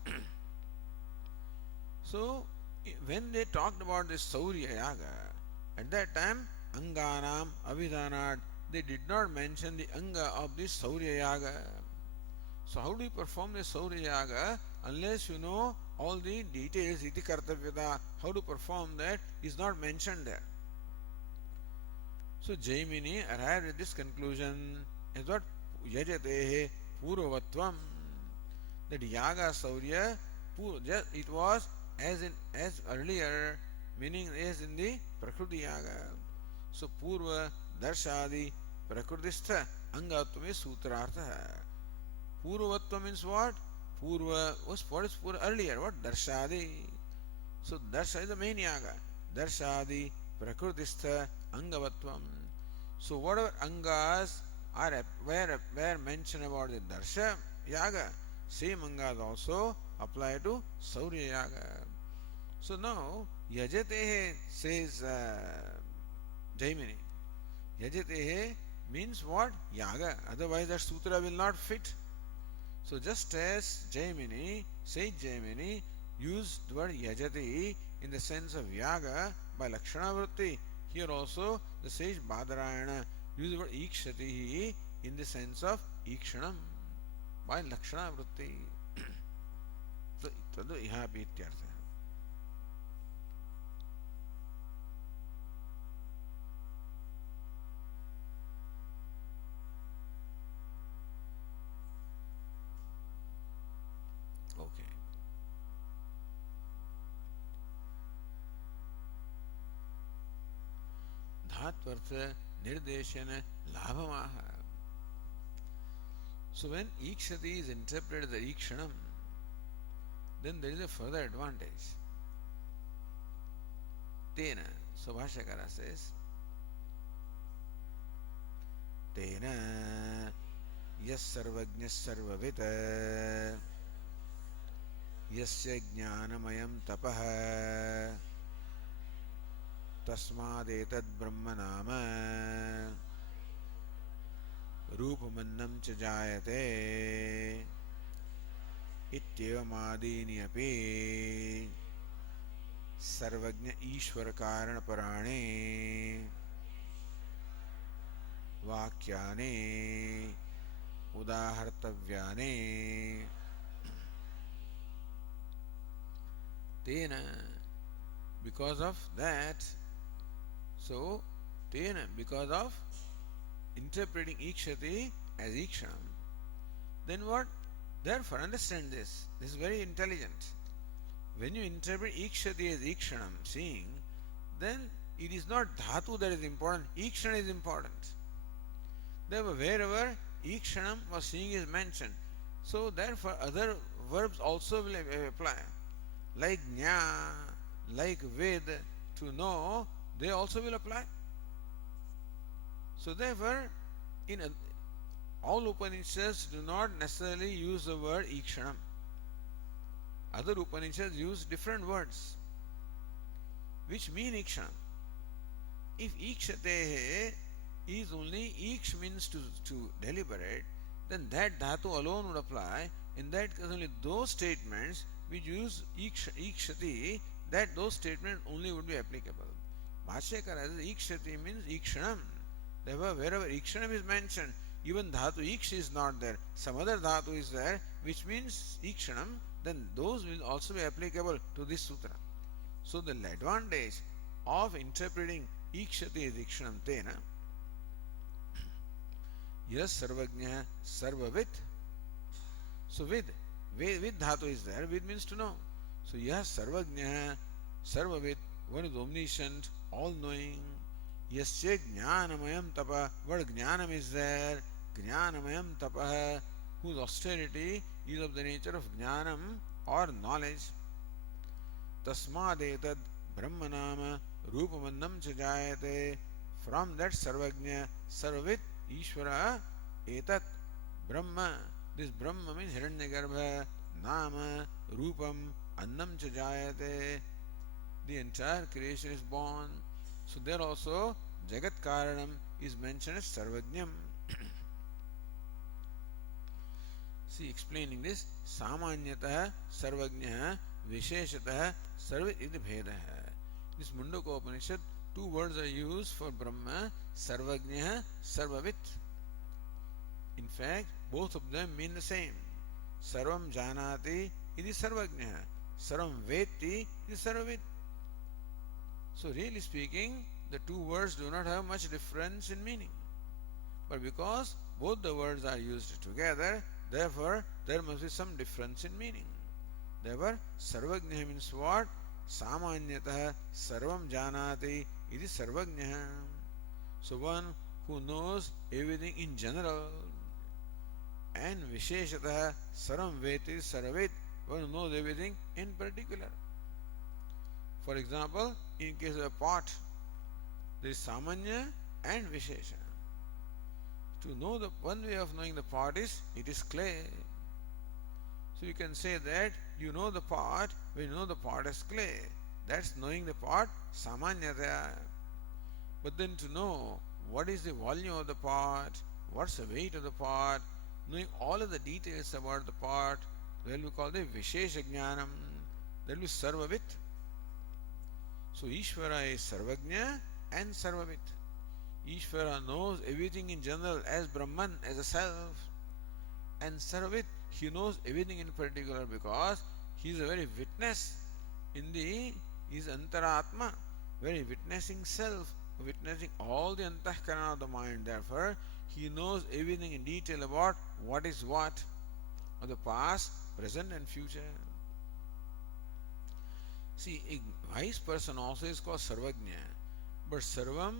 So when they talked about this Saurya Yaga, at that time Anganam Avidhanat, they did not mention the Anga of this Saurya Yaga. So how do you perform the Saurya Yaga unless you know all the details, iti kartavyata, how to perform that is not mentioned there. So Jaimini arrived at this conclusion as what yajatehe purvatvam, that yaga saurya, it was as earlier, meaning as in the prakriti yaga. So purva darshadi prakrutistha angatvam is sutrartha. Purvatvam means what? Purva was what is purva earlier? What? Darshadi. So darsha is the main yaga. Darshadi prakrutistha angavatvam. So whatever angas are were mentioned about the darsha yaga, same angas also apply to saurya yaga. So now yajatehe says Jaimini. Yajatehe means what? Yaga. Otherwise that sutra will not fit. So just as Jaimini used the word yajati in the sense of yaga by lakshana vritti, here also the sage Badarayana used the word ikshati in the sense of ikshanam by lakshana vritti. So tadu ihapi ityartha. Dhatvartha nirdeshana labhamaha. So when ikshati is interpreted as ikshanam, then there is a further advantage. Tena, so Bhashyakara says, Tena yas sarvajñas sarvavita yasya jnanamayam tapaha tasmadetad brahmanama rupamannam cha jayate. इत्येवमादीनि अपि सर्वज्ञ ईश्वर कारण पराणे वाक्यानि उदाहर्तव्यानि तेन because of that. So tena, because of interpreting ikshati as ikshanam, then what? Therefore understand this. This is very intelligent. When you interpret ikshati as ikshanam, seeing, then it is not dhatu that is important, ikshana is important. Therefore wherever ikshanam or seeing is mentioned, so therefore other verbs also will apply. Like jna, like ved, to know, they also will apply. So therefore, in all Upanishads do not necessarily use the word ikshanam. Other Upanishads use different words which mean ikshanam. If ikshatehe is only iksh means to deliberate, then that dhatu alone would apply. In that case only those statements which use ikshati, that those statements only would be applicable. Bhashyakara says ikshati means ikshanam. Therefore, wherever ikshanam is mentioned, even dhatu iksh is not there, some other dhatu is there, which means ikshanam, then those will also be applicable to this sutra. So the advantage of interpreting ikshati as ikshanam tena, yes sarvajna sarvavit. So with dhatu is there, with means to know. So yes sarvajna sarvavit, one is omniscient, all knowing. Yasya jnanamayam tapa, word jnanam is there, jnanamayam tapa, whose austerity is of the nature of jnanam or knowledge. Tasmadetad brahmanama rupamannam cha jayate. From that sarvajna sarvavit ishvara etat brahma. This brahma means hiranyagarbha, nama, rupam, annam cha jayate. The entire creation is born. So there also Jagat Karanam is mentioned as Sarvajnam. See, explaining this, Samanyatah Sarvajnah Visheshatah Sarvit iti Bhedaha. This Mundaka Upanishad, two words are used for Brahma, Sarvajnah, Sarvavit. In fact, both of them mean the same. Sarvam Janati iti Sarvajnah, Sarvam Veti iti Sarvavit. So really speaking, the two words do not have much difference in meaning. But because both the words are used together, therefore there must be some difference in meaning. Therefore, Sarvajna means what? Samanyatah Sarvam Janati iti Sarvajna. So one who knows everything in general, and Visheshatah Sarvam Veti Sarvit, one who knows everything in particular. For example, in case of a pot, there is Samanya and Vishesha. To know the one way of knowing the pot is, it is clay. So you can say that you know the pot when you know the pot as clay. That's knowing the pot, Samanyataya. But then to know what is the volume of the pot, what's the weight of the pot, knowing all of the details about the pot, that will be called the Vishesha Jnanam. That will be Sarvavit. So Ishvara is Sarvajna and Sarvavit. Ishvara knows everything in general as Brahman, as a self. And Sarvavit, he knows everything in particular because he is a very witness in his Antaratma, very witnessing self, witnessing all the Antahkarana of the mind. Therefore, he knows everything in detail about what is what, of the past, present and future. See, a wise person also is called Sarvajna, but Sarvam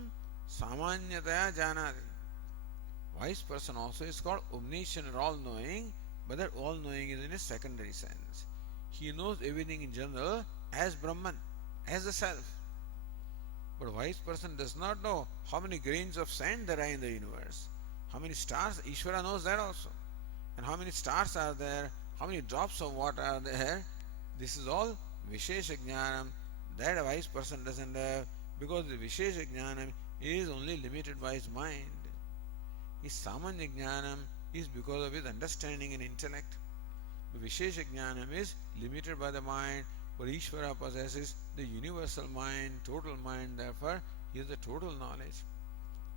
Samanyataya Janati. Wise person also is called omniscient or all-knowing, but that all-knowing is in a secondary sense. He knows everything in general as Brahman, as the self. But a wise person does not know how many grains of sand there are in the universe, how many stars. Ishvara knows that also. And how many stars are there, how many drops of water are there. This is all Vishesha Jnanam that a wise person doesn't have, because the Vishesha Jnanam is only limited by his mind. His Samanya Jnanam is because of his understanding and intellect. Vishesha Jnanam is limited by the mind, but Ishvara possesses the universal mind, total mind, therefore he has the total knowledge.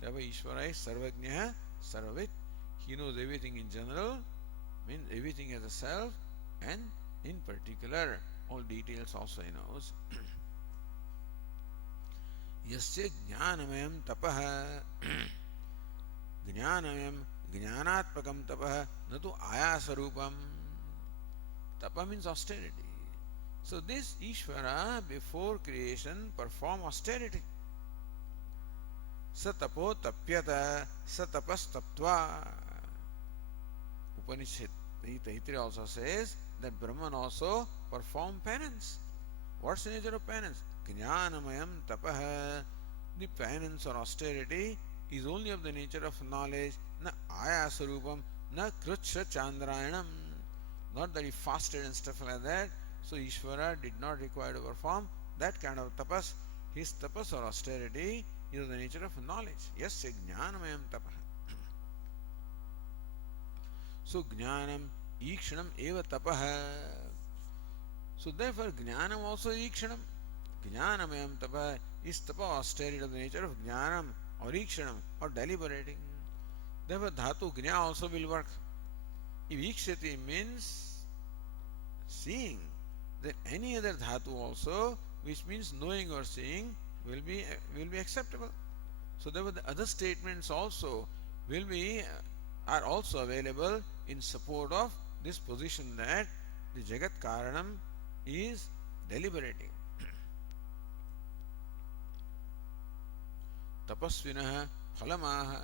Therefore Ishvara is Sarvajnah, Sarvavit. He knows everything in general, means everything as a self, and in particular, all details also he knows. Yasya Jnanamayam Tapaha Jnanayam Jnanatmakam Tapah Natu Ayasarupam. Tapa means austerity. So this Ishvara before creation performed austerity. Satapo tapyata satapas taptva. Upanishad Taitri also says that Brahman also performed penance. What's the nature of penance? Jnanamayam tapaha. The penance or austerity is only of the nature of knowledge, na ayasarupam, na krutsha chandrayanam. Not that he fasted and stuff like that. So Ishvara did not require to perform that kind of tapas. His tapas or austerity is of the nature of knowledge. Yes, jnanamayam tapaha. So jnanam ikshanam eva tapaha. So therefore jnanam also ikshanam. Jnanamayam tapaha is tapa austerity of the nature of jnanam or ikshanam or deliberating. Therefore dhatu gnya also will work. If ikshati means seeing, then any other dhatu also, which means knowing or seeing, will be acceptable. So therefore the other statements also are also available in support of this position that the Jagat Karanam is deliberating. Tapasvinaha phalamaha.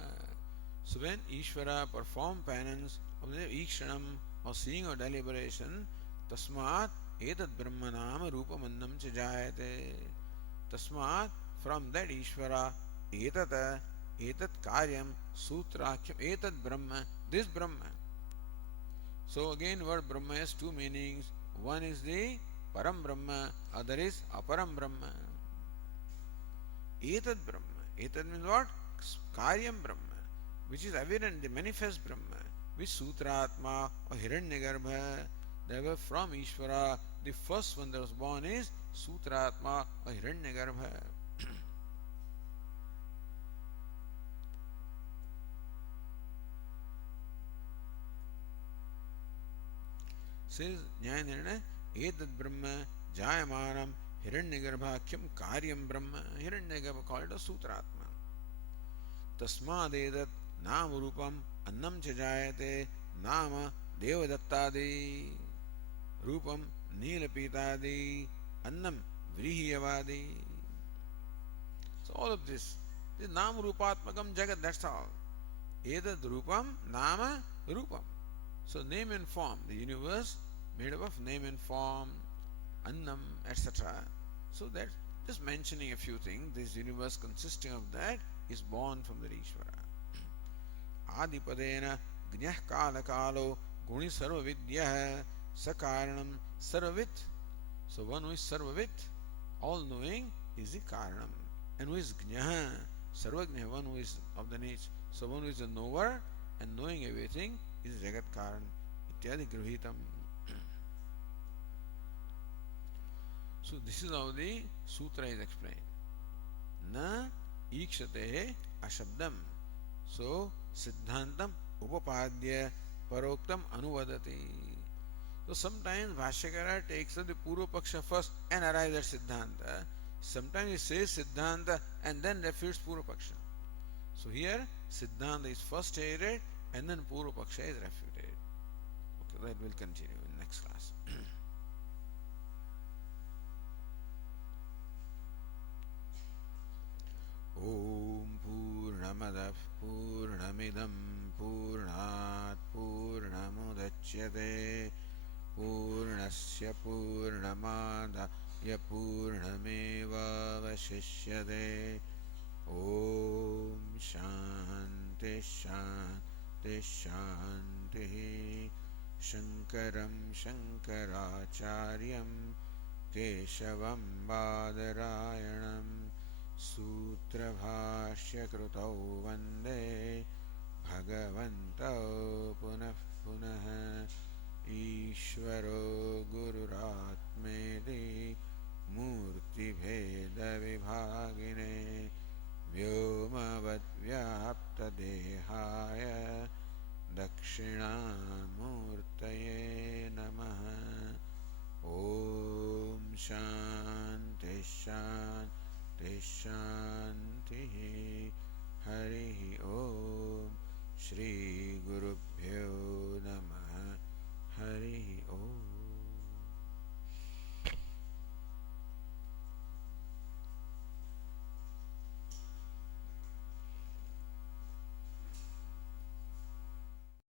So when Ishvara performed penance of the ikshanam or seeing or deliberation, tasmat etad brahmanam rupamannam cha jayate. Tasmat, from that Ishvara, etad karyam sutrakyam etad brahma, this Brahma. So again word Brahma has two meanings. One is the Param Brahma, other is Aparam Brahma. Etad Brahma. Etad means what? Karyam Brahma, which is evident, the manifest Brahma, which Sutratma or Hiranyagarbha. Therefore from Ishvara, the first one that was born is Sutratma or Hiranyagarbha. Says Nyayanirana, Etad Brahma Jayamanam Hiranyagarbhakyam Karyam Brahma. Hiranyagarbha called a Sutratma. Tasmadedat Nam Rupam Annam Chajayate Nama Devadattadi Rupam Nilapitadi Annam Vrihiyavadi. So all of this Nam Rupatmakam Jagat, that's all. Etad Rupam Nama Rupam. So name and form, the universe made up of name and form, annam, etc. So that just mentioning a few things, this universe consisting of that is born from the Ishvara. Adipadena gnyah kala kalo guni sarvavidyah sakaranam sarvavit. So one who is sarvavit, all knowing, is the karanam. And who is gnyah, sarvajnah, one who is of the nature. So one who is a knower and knowing everything is Jagat Karan. Ityadi Gruhitam. So this is how the sutra is explained. Na ikshate ashabdam. So siddhantam upapadya paroktam anuvadati. So sometimes Bhashyakara takes up the Purva Paksha first and arrives at Siddhanta. Sometimes he says Siddhanta and then refutes Purva Paksha. So here Siddhanta is first stated and then Purva Paksha is refuted. Okay, that will continue in next class. Om Purnamadav Purnamidam Purnat Purnamudachyate Purnasya Purnamadaya Purnameva Vashishyate. Om Shanti Shanti Shanti. Shankaram Shankaracharyam Keshavam Badarayanam Sutra Bhashya Krutau Vande Bhagavantau Punah Punah ईश्वरो गुरुरात्मेति मूर्तिभेदविभागिने व्योमवद्व्याप्तदेहाय दक्षिणामूर्तये नमः। ॐ शान्ति शान्ति शान्तिः। हरिः ॐ। श्रीगुरुभ्यो